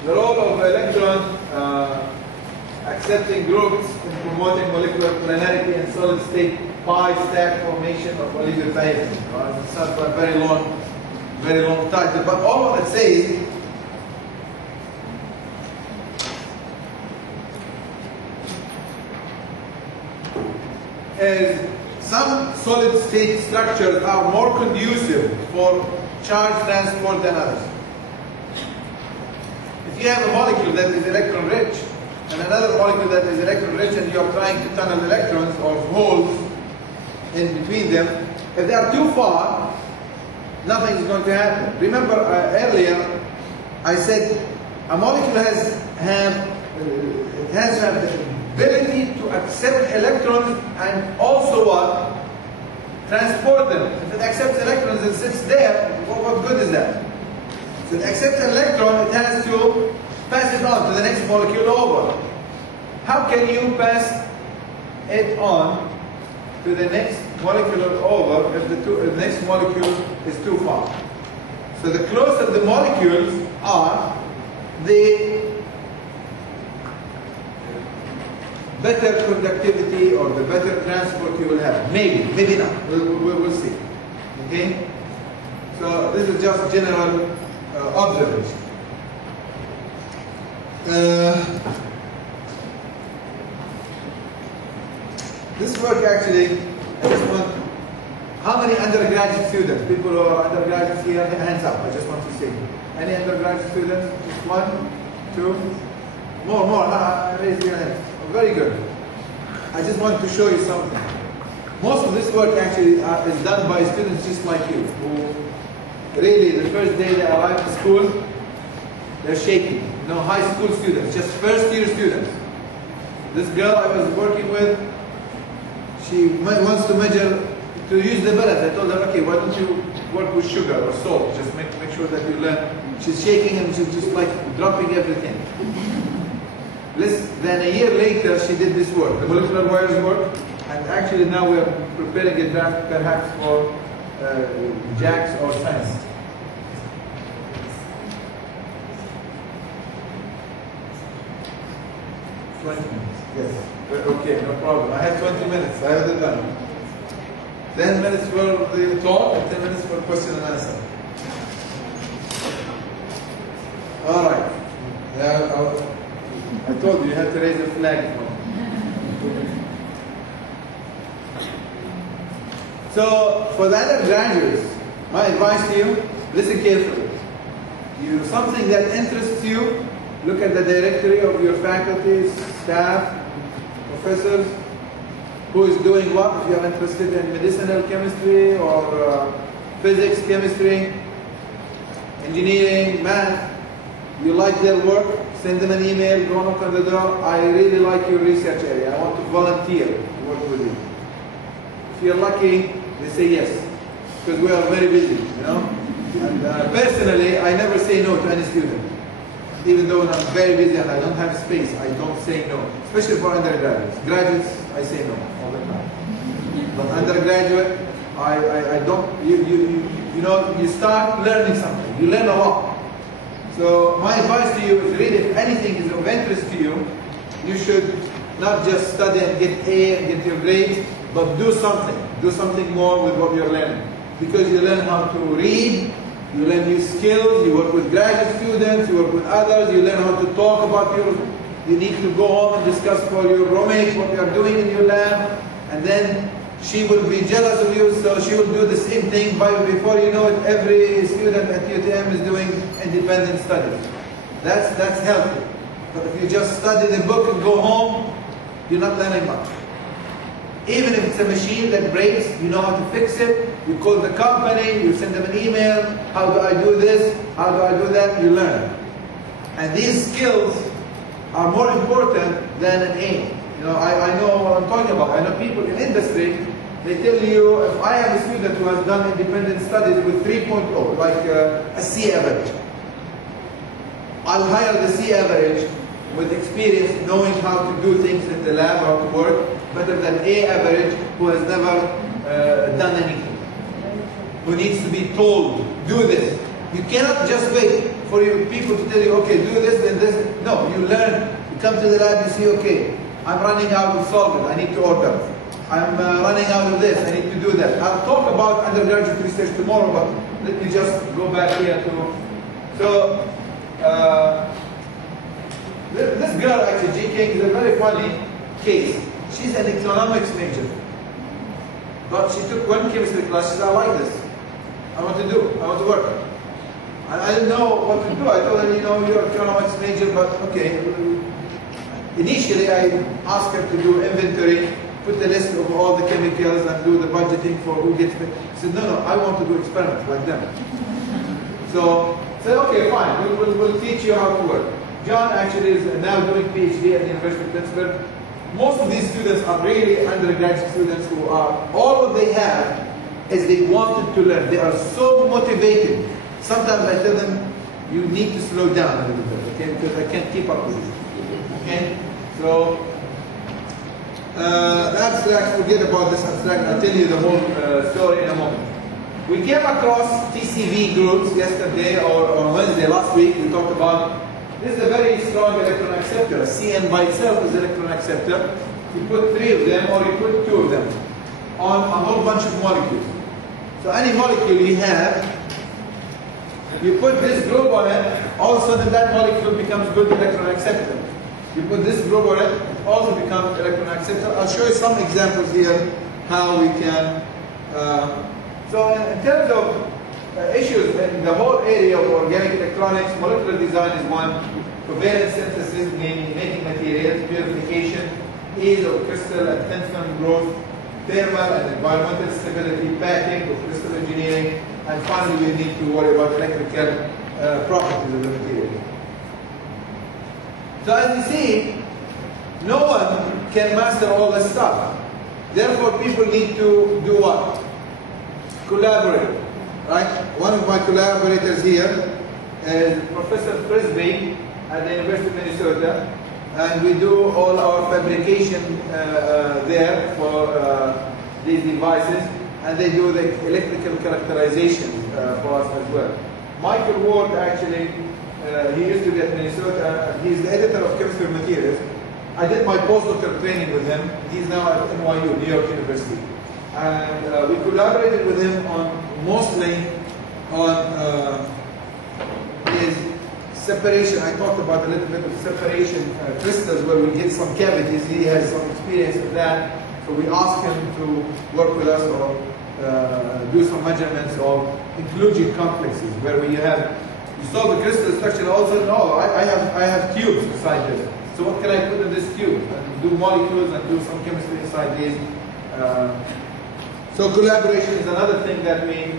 the role of electron accepting groups in promoting molecular planarity and solid state pi stack formation of oligothionein. It's not a very long title, but all it says is some solid state structures are more conducive for charge transport than others. If you have a molecule that is electron rich and another molecule that is electron rich and you are trying to tunnel electrons or holes in between them, if they are too far, nothing is going to happen. Remember earlier I said a molecule has to have the ability to accept electrons and also what? Transport them. If it accepts electrons and sits there, what good is that? So it accepts an electron, it has to pass it on to the next molecule over. How can you pass it on to the next molecule over if the next molecule is too far? So the closer the molecules are, the better conductivity or the better transport you will have. Maybe, maybe not. We'll see. Okay? So this is just general observation. This work actually, I just want, how many undergraduate students, people who are undergraduates here, hands up, I just want to see. Any undergraduate students? Just one, two, more, raise your hands. Very good. I just want to show you something. Most of this work actually is done by students just like you, who really the first day they arrive to school, they're shaking. You know, high school students, just first year students. This girl I was working with, she wants to measure, to use the balance. I told her, okay, why don't you work with sugar or salt? Just make sure that you learn. She's shaking and she's just like dropping everything. Less than a year later, she did this work, the molecular wires work, and actually now we are preparing a draft perhaps for JAX or science. Yes. Okay, no problem. I have 20 minutes. I have it done. 10 minutes for the talk and 10 minutes for question and answer. All right. I told you have to raise a flag. So, for the undergraduates, my advice to you, listen carefully. Something that interests you, look at the directory of your faculty, staff, professors, who is doing what. If you are interested in medicinal chemistry or physics, chemistry, engineering, math, you like their work, send them an email, go knock on the door. I really like your research area. I want to volunteer to work with you. If you're lucky, they say yes, because we are very busy, you know. And personally, I never say no to any student. Even though I'm very busy and I don't have space, I don't say no. Especially for undergraduates. Graduates, I say no all the time. But undergraduate, I don't. You know, you start learning something. You learn a lot. So my advice to you is really, if anything is of interest to you, you should not just study and get A and get your grades, but do something. Do something more with what you're learning. Because you learn how to read, you learn new skills, you work with graduate students, you work with others, you learn how to talk about you need to go home and discuss for your roommate what you are doing in your lab, and then she will be jealous of you, so she will do the same thing. Before you know it, every student at UTM is doing independent studies. That's healthy. But if you just study the book and go home, you're not learning much. Even if it's a machine that breaks, you know how to fix it. You call the company, you send them an email. How do I do this? How do I do that? You learn. And these skills are more important than an A. You know, I know what I'm talking about. I know people in industry, they tell you, if I have a student who has done independent studies with 3.0, like a C average, I'll hire the C average with experience, knowing how to do things in the lab, how to work, better than A average, who has never done anything, who needs to be told, do this. You cannot just wait for your people to tell you, okay, do this and this. No, you learn. You come to the lab, you see, okay, I'm running out of solvent, I need to order. I'm running out of this, I need to do that. I'll talk about undergraduate research tomorrow, but let me just go back here to... So, this girl, actually, G. King, is a very funny case. She's an economics major. But she took one chemistry class, she said, I like this. I want to work. And I didn't know what to do. I told her, you know, you're an economics major, but okay. Initially, I asked her to do inventory, put the list of all the chemicals and do the budgeting for who gets it. She said, no, I want to do experiments like them. So I said, okay, fine, we'll teach you how to work. John actually is now doing PhD at the University of Pittsburgh. Most of these students are really undergraduate students who are, all what they have is they wanted to learn. They are so motivated. Sometimes I tell them, you need to slow down a little bit, okay, because I can't keep up with you. Okay? So, the abstract, forget about this abstract, I'll tell you the whole story in a moment. We came across TCV groups yesterday or on Wednesday last week. We talked about, this is a very strong electron acceptor. CN by itself is an electron acceptor. You put 3 of them or you put 2 of them on a whole bunch of molecules. So any molecule you have, you put this group on it, all of a sudden that molecule becomes good electron acceptor. You put this group on it, it also becomes electron acceptor. I'll show you some examples here how we can. So in terms of issues in the whole area of organic electronics, molecular design is one, covalent synthesis, meaning making materials, purification, ease of crystal and thin film growth, thermal and environmental stability, packing of crystal engineering, and finally we need to worry about electrical properties of the material. So as you see, no one can master all this stuff. Therefore people need to do what? Collaborate. Right? One of my collaborators here is Professor Frisbee at the University of Minnesota, and we do all our fabrication there for these devices, and they do the electrical characterization for us as well. Michael Ward actually, he used to be at Minnesota, he's the editor of Chemistry Materials. I did my postdoctoral training with him. He's now at NYU, New York University. And we collaborated with him on mostly on his separation. I talked about a little bit of separation crystals where we get some cavities. He has some experience with that. So we asked him to work with us or do some measurements of inclusion complexes where you solve the crystal structure and also, no, I have cubes inside this. So what can I put in this cube? And do molecules and do some chemistry inside these. So collaboration is another thing that we...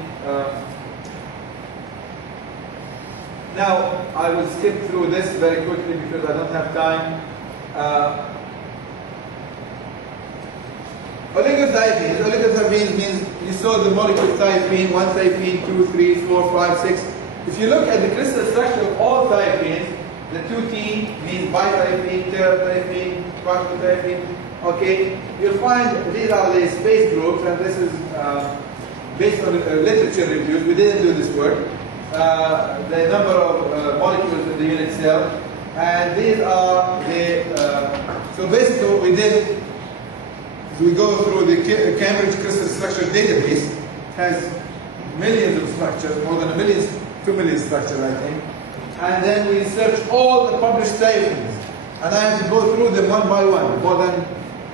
now, I will skip through this very quickly because I don't have time. Oligothiophene. Oligothiophene means you saw the molecule thiophene, 1 thiophene, 2, 3, 4, 5, 6. If you look at the crystal structure of all thiophenes, the 2T means bithiopene, terathiopene, quadrathiopene. Okay, you'll find these are the space groups, and this is based on literature reviews. We didn't do this work. The number of molecules in the unit cell, and these are the. So basically, what we did is we go through the Cambridge Crystal Structures database. It has millions of structures, more than 2 million structures, I think. And then we search all the published thiophenes, and I have to go through them one by one, more than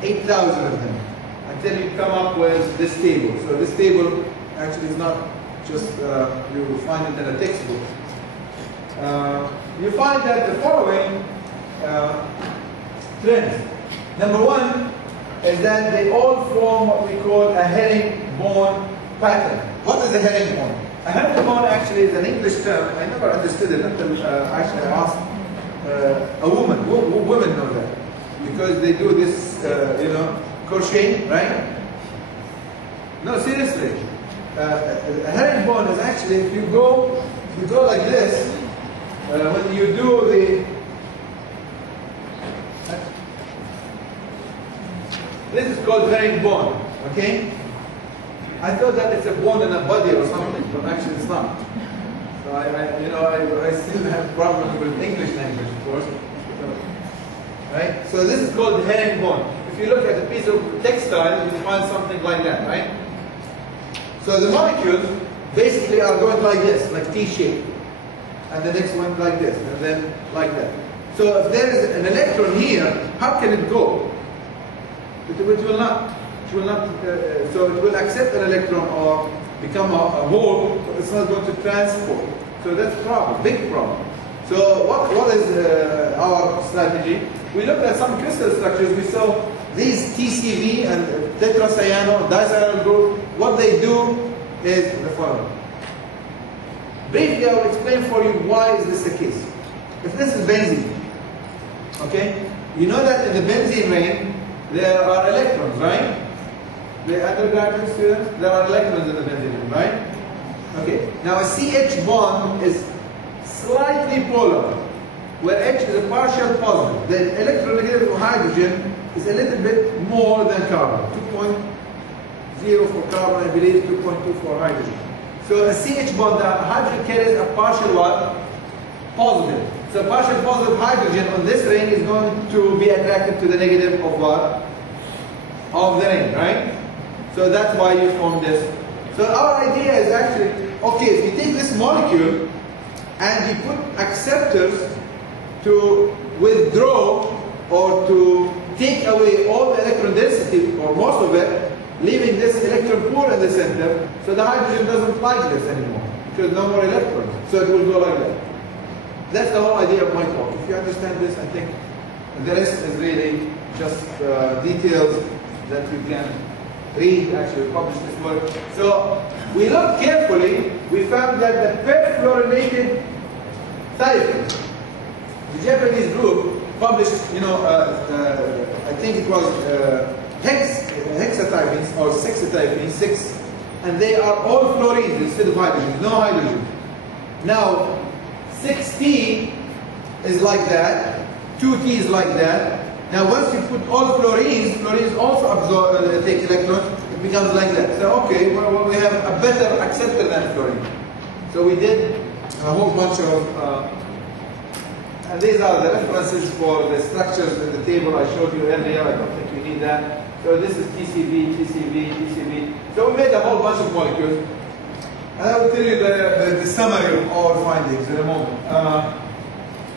8,000 of them, until you come up with this table. So this table actually is not just, you will find it in a textbook. You find that the following trends. Number one is that they all form what we call a herringbone pattern. What is a herringbone? A herringbone actually is an English term. I never understood it until actually I asked a woman. Women know that. Because they do this, you know, crochet, right? No, seriously. A herringbone is actually, if you go like this, when you do the, this is called herringbone, okay? I thought that it's a bone in a body or something, but actually it's not. So I still have problems with English language, of course. Right? So this is called the herringbone. If you look at a piece of textile, you find something like that, right? So the molecules basically are going like this, like T-shape. And the next one like this, and then like that. So if there is an electron here, how can it go? It will not. It will not. So it will accept an electron or become a hole, but it's not going to transport. So that's a problem, big problem. So what is our strategy? We looked at some crystal structures. We saw these TCV and tetracyano, dicyano group. What they do is the following. Briefly, I will explain for you why is this the case. If this is benzene, okay, you know that in the benzene ring there are electrons, right? The undergraduate students, there are electrons in the benzene ring, right? Okay. Now a CH bond is slightly polar, where H is a partial positive. The electronegativity of hydrogen is a little bit more than carbon. 2.0 for carbon, I believe 2.2 for hydrogen. So a CH bond, the hydrogen carries a partial what? Positive. So partial positive hydrogen on this ring is going to be attracted to the negative of what? Of the ring, right? So that's why you form this. So our idea is actually, okay, if you take this molecule and you put acceptors to withdraw or to take away all the electron density, or most of it, leaving this electron pool in the center, so the hydrogen doesn't like this anymore, because no more electrons, so it will go like that. That's the whole idea of my talk. If you understand this, I think the rest is really just details that you can read, actually publish this work. So we looked carefully, we found that the perfluorinated thiophenes, the Japanese group published, I think it was hexathiophene or sexathiophene, 6, and they are all fluorines instead of hydrogen, no hydrogen. Now, 6T is like that, 2T is like that. Now, once you put all fluorines also absorb, take electrons, it becomes like that. So, okay, well, we have a better acceptor than fluorine. So we did a whole bunch of, and these are the references for the structures in the table I showed you earlier. I don't think you need that. So this is TCV, TCV, TCV. So we made a whole bunch of molecules. And I will tell you the summary of our findings in a moment.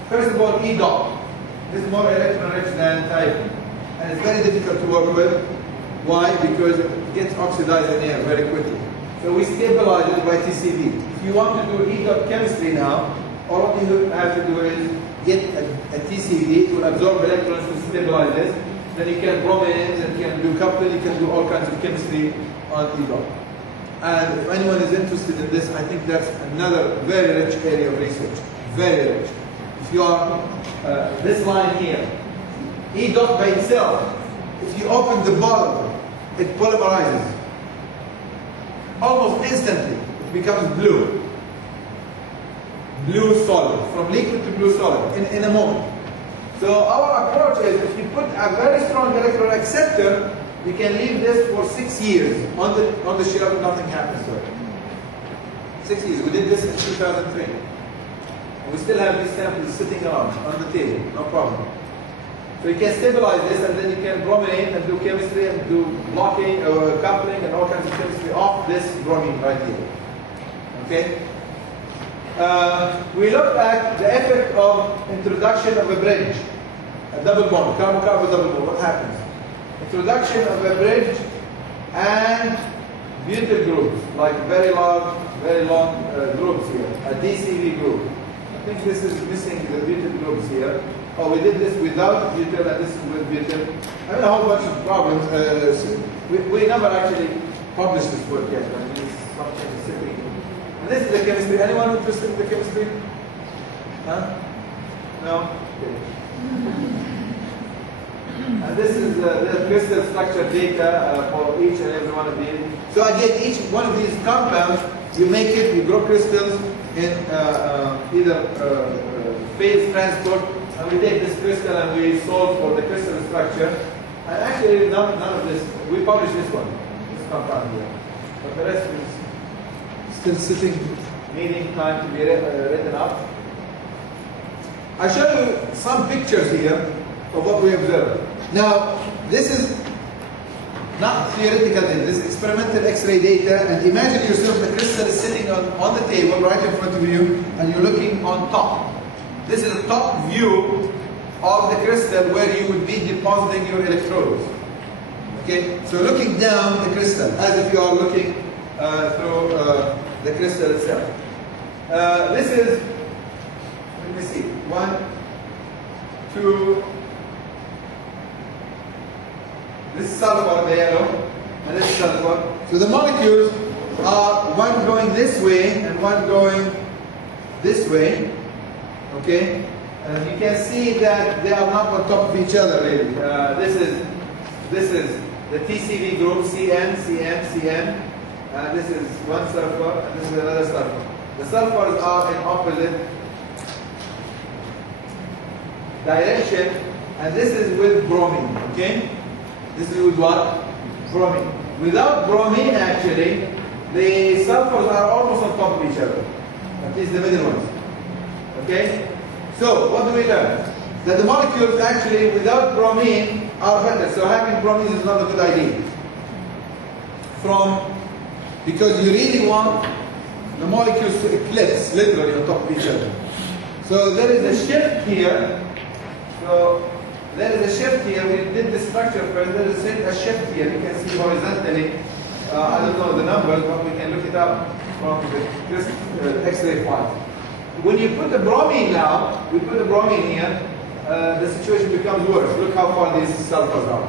First of all, E dot. This is more electron-rich than thiophenes. And it's very difficult to work with. Why? Because it gets oxidized in air very quickly. So we stabilize it by TCV. If you want to do E dot chemistry now, all what you have to do is get a TCV to absorb electrons to stabilize this. Then you can bromines and you can do coupling, you can do all kinds of chemistry on E dot. And if anyone is interested in this, I think that's another very rich area of research. Very rich. If you are this line here, E dot by itself, if you open the bottom, it polymerizes. Almost instantly, it becomes blue. Blue solid, from liquid to blue solid, in a moment. So our approach is, if you put a very strong electron acceptor, you can leave this for 6 years on the shelf, nothing happens to it. 6 years. We did this in 2003. And we still have these samples sitting around on the table, no problem. So you can stabilize this, and then you can brominate and do chemistry and do blocking, coupling, and all kinds of chemistry off this bromine right here. Okay? We looked at the effect of introduction of a bridge, a double bond, carbon-carbon double bond. What happens? Introduction of a bridge and butyl groups, like very large, very long groups here, a DCV group. I think this is missing the butyl groups here. Oh, we did this without butyl and this is with butyl. I mean, a whole bunch of problems. We never actually published this work yet. I mean, it's something sitting. And this is the chemistry. Anyone interested in the chemistry? Huh? No? Okay. And this is the crystal structure data for each and every one of these. So again, each one of these compounds, you make it, you grow crystals in either phase transport, and we take this crystal and we solve for the crystal structure. And actually, none of this, we publish this one, this compound here. But the rest is still sitting, needing time to be written up. I show you some pictures here of what we observed. Now, this is not theoretical data, this is experimental X-ray data, and imagine yourself the crystal is sitting on the table right in front of you, and you're looking on top. This is a top view of the crystal where you would be depositing your electrodes. Okay, so looking down the crystal as if you are looking through the crystal itself. This is, let me see, 1, 2. This is sulfur, the yellow, and this is sulfur. So the molecules are one going this way and one going this way. Okay, you can see that they are not on top of each other really. This is the TCV group, CN, CN, CN. This is one sulfur, and this is another sulfur. The sulfurs are in opposite direction, and this is with bromine. Okay, this is with what? Bromine. Without bromine, actually, the sulfurs are almost on top of each other. At least the middle ones. Okay? So, what do we learn? That the molecules actually without bromine are better. So having bromine is not a good idea. Because you really want the molecules to eclipse literally on top of each other. So there is a shift here. So there is a shift here. We did the structure first. There is a shift here. You can see horizontally. I don't know the numbers, but we can look it up from the X-ray file. When you put the bromine now, we put the bromine here, the situation becomes worse. Look how far these sulfurs are.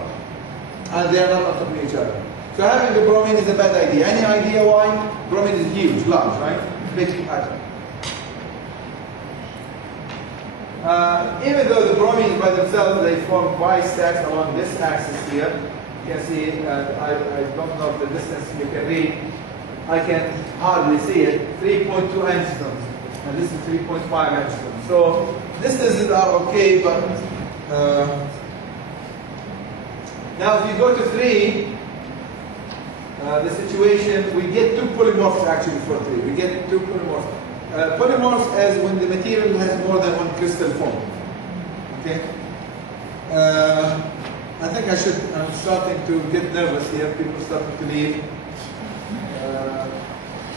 And they are not on top of each other. So having the bromine is a bad idea. Any idea why? Bromine is huge, large, right? Big atom. Even though the bromines by themselves, they form bi-stacks along this axis here. You can see it, I don't know the distance you can read. I can hardly see it. 3.2 angstroms. And this is 3.5 angstroms. So distances are okay, but now if you go to 3, the situation, we get 2 polymorphs actually for 3. We get 2 polymorphs. Polymorphs as when the material has more than one crystal form. Okay? I think I'm starting to get nervous here. People starting to leave.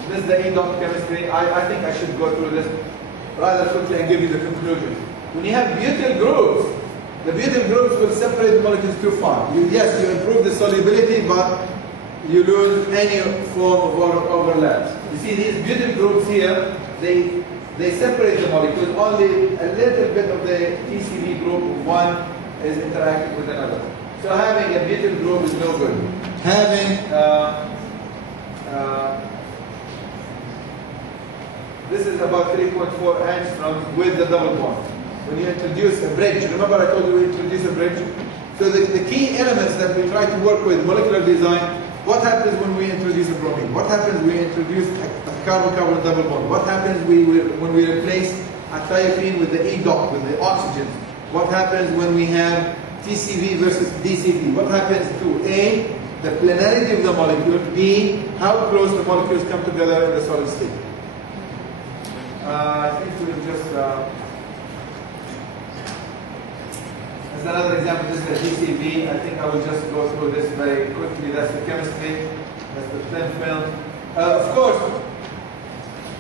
This is the E-dot chemistry. I think I should go through this rather quickly and give you the conclusion. When you have butyl groups, the butyl groups will separate the molecules too far. Yes, you improve the solubility, but you lose any form of overlaps. You see these butyl groups here, they separate the molecules. Only a little bit of the TCV group of one is interacting with another. So having a butyl group is no good. Having this is about 3.4 angstroms with the double bond. When you introduce a bridge, remember I told you we introduce a bridge? So the key elements that we try to work with molecular design, what happens when we introduce a bromine? What happens when we introduce a carbon-carbon double bond? What happens when we replace a thiophene with the E-dot, with the oxygen? What happens when we have TCV versus DCV? What happens to A, the planarity of the molecule, B, how close the molecules come together in the solid state? I think we will just, as another example, this is the DCV. I think I will just go through this very quickly. That's the chemistry, that's the thin film. Of course,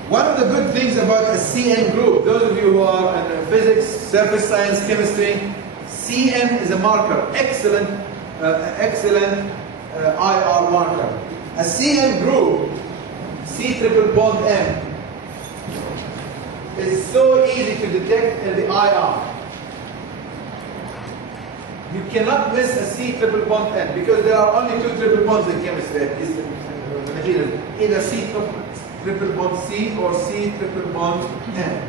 one of the good things about a CN group, those of you who are in physics, surface science, chemistry, CN is a marker, excellent IR marker. A CN group, C triple bond M, is so easy to detect in the IR. You cannot miss a C triple bond N because there are only 2 triple bonds in chemistry, at least in the material. Either C triple bond C or C triple bond N.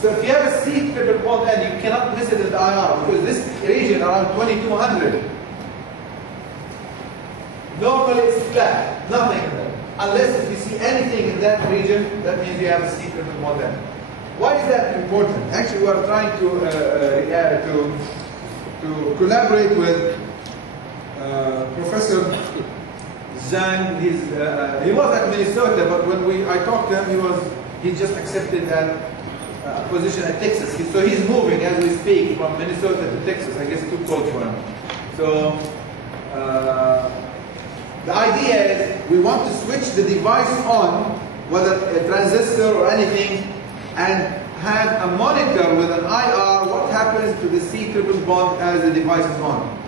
So if you have a C triple bond end, you cannot miss it in the IR because this region around 2200. Normally it's flat, nothing in there. Unless if you see anything in that region, that means you have a C triple bond end. Why is that important? Actually, we are trying to collaborate with Professor Zhang. He was at Minnesota, but when I talked to him, he just accepted that position at Texas. So he's moving as we speak from Minnesota to Texas. I guess too cold for him. So the idea is we want to switch the device on, whether a transistor or anything, and have a monitor with an IR what happens to the C triple bond as the device is on.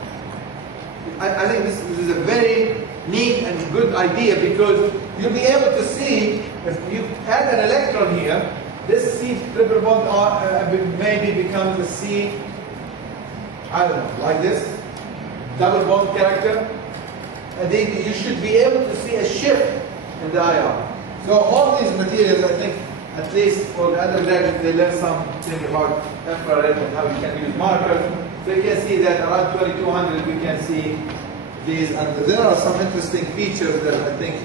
I think this is a very neat and good idea because you'll be able to see if you add an electron here, this C triple bond maybe becomes a C, I don't know, like this, double bond character. And then you should be able to see a shift in the IR. So all these materials, I think, at least for the undergraduates, they learn something about infrared and how you can use markers. So you can see that around 2200 we can see these, and there are some interesting features that I think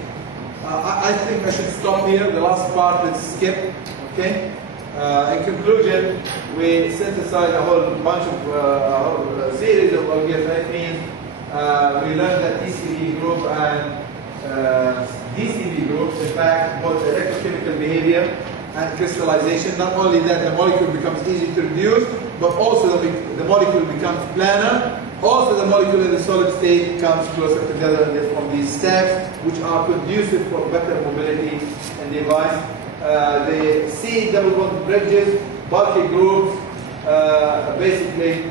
I should stop here. The last part, let's skip. Okay. In conclusion, we synthesized a whole bunch of a whole series of algorithms. We learned that TCD group and DCD groups, in fact, both electrochemical behavior and crystallization. Not only that, the molecule becomes easy to reduce, but also the molecule becomes planar. Also, the molecule in the solid state comes closer together and they form these stacks, which are conducive for better mobility in the device. The C double bond bridges, bulky groups, basically,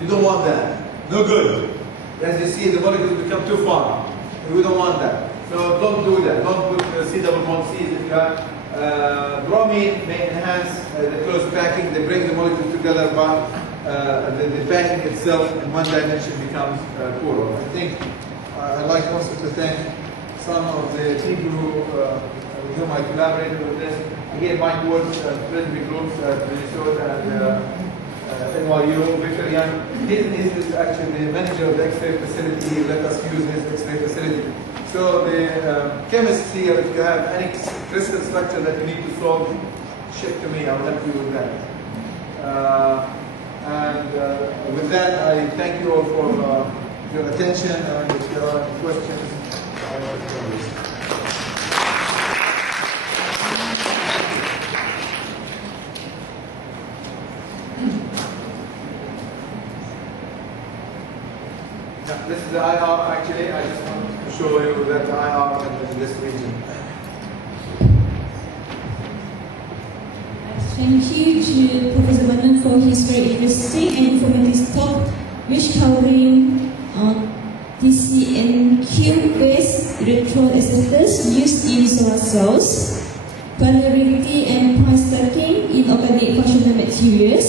you don't want that. No good. As you see, the molecules become too far. We don't want that. So don't do that. Don't put C double bond C's if you have. Bromine may enhance the close packing. They bring the molecules together, but the packing itself in one dimension becomes poorer. I think I'd like also to thank some of the people with whom I collaborated with this. Again, Mike Woods, Frisbee Groups at Minnesota and NYU, Victor Young. He is actually the manager of the X-ray facility. He let us use his X-ray facility. So the chemists here, if you have any crystal structure that you need to solve, ship to me. I'll help you with that. With that, I thank you all for your attention. And if there are any questions, I will answer. This is the IR actually. I just wanted to show you that the IR is in this region. Thank you to Professor Mamoun for his very interesting and informative talk, which covering DC and Q-based electron acceptors used in solar cells, polarity and pi stacking in organic functional materials,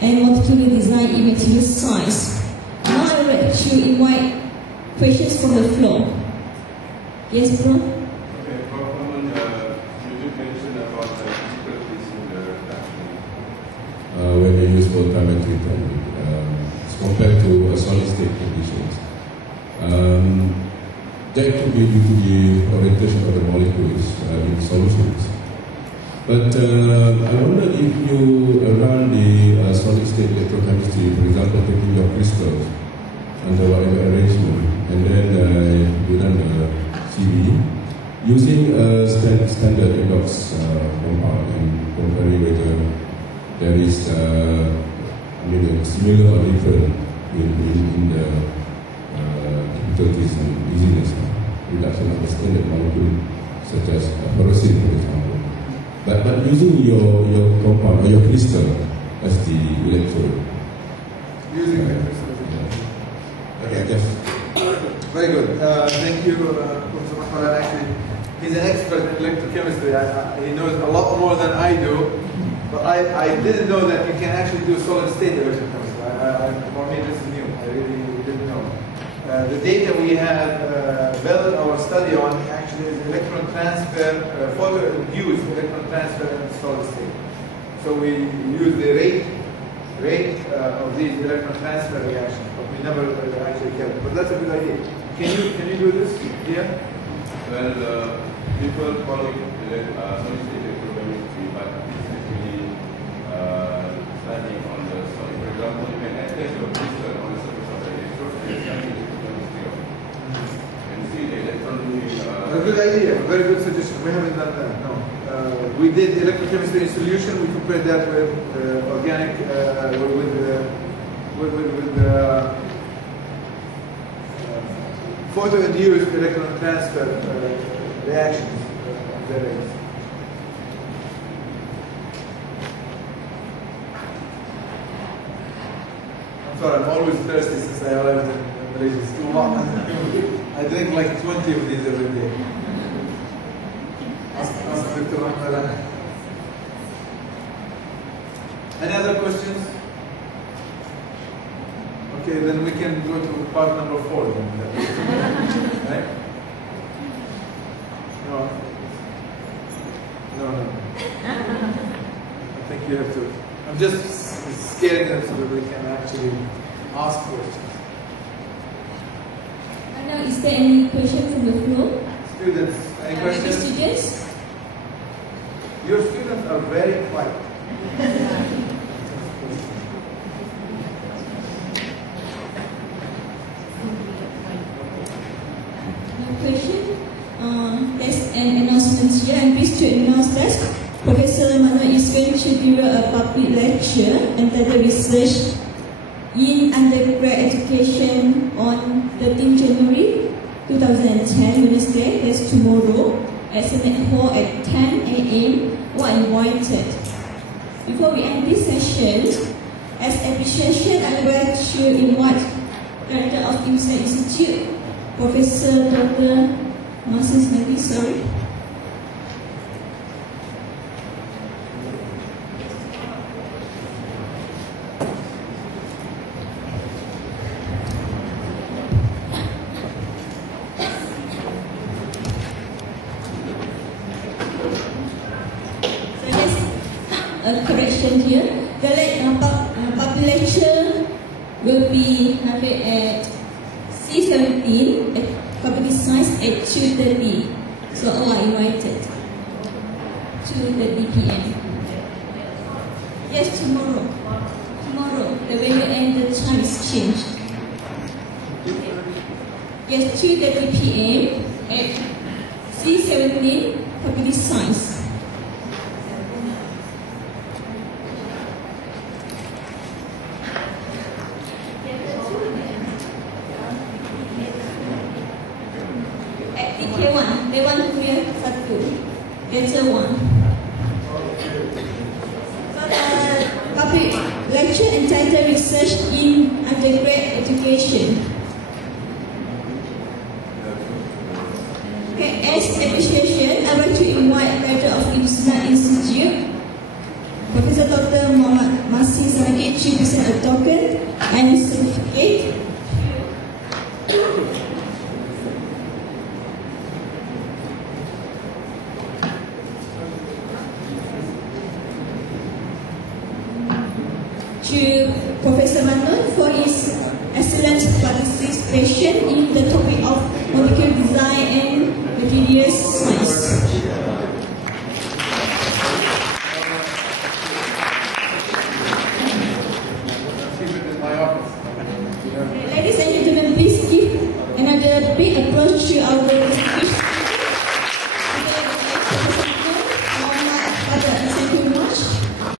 and molecular design in material science. Now I would like to invite questions from the floor. Yes, bro? Okay, Mamoun, you did mention about the difficulties in the reduction when you use voltammetric as compared to solid state conditions. That could be due to the orientation of the molecules in solutions. But I wonder if you run the solid state electrochemistry, for example, taking your crystals under whatever arrangement, and then you run the CV using a standard indox compound and comparing whether there is similar or different in the difficulties and easiness reduction of the standard molecule, such as ferrocene, for example. But using your compound or your crystal as the electrode. Using the crystal. Okay, yes. Very good. Thank you, Professor Mamoun. Actually, he's an expert in electrochemistry. He knows a lot more than I do. But I didn't know that you can actually do solid state electrochemistry. For me, this is new. I really didn't know. The data we have built our study on actually actually is electron transfer, photo-induced electron transfer in solid state. So we use the rate of these electron transfer reactions, but we never actually calculate. But that's a good idea. Can you do this here? Well, people call it solid state electrochemistry, but it's actually studying on the solid. For example, you can attach your crystal on the surface of the electrode and study electrochemistry of it. And see the electron moving. A good idea, very good suggestion. We haven't done that, no. We did electrochemistry in solution. We compared that with organic, with photo-induced electron transfer reactions of the rays. I'm sorry, I'm always thirsty since I arrived in Malaysia. It's too hot. I drink like 20 of these every day. Any other questions? Okay, then we can go to part number 4. Right? No. I think you have to. I'm just scaring them so that we can actually ask questions. Now, is there any question from the floor? Students, any questions? Students? Your students are very quiet. No question? There's an announcement here. I'm pleased to announce that Professor Mamoun is going to give a public lecture entitled Research in Undergrad Education on 13 January 2010, Wednesday, that's tomorrow, at Senate Hall at 10 a.m. who are invited. Before we end this session, as appreciation, I would like to invite Director of IIS Institute, Professor Dr. Mamoun, sorry. A correction here. The public lecture will be held at C17 at Public Science at 2:30. So all are invited. 2:30 p.m. Yes, tomorrow. Tomorrow, the venue and the time is changed. Yes, 2:30 p.m. at C17 Public Science. Answer 1. So the public lecture entitled Research in Undergrad Education. Okay, as appreciation, I want to invite Director of IIS Institute, Professor Dr. Mamoun to present a token and certificate. To Professor Mamoun for his excellent participation in the topic of molecular design and materials science.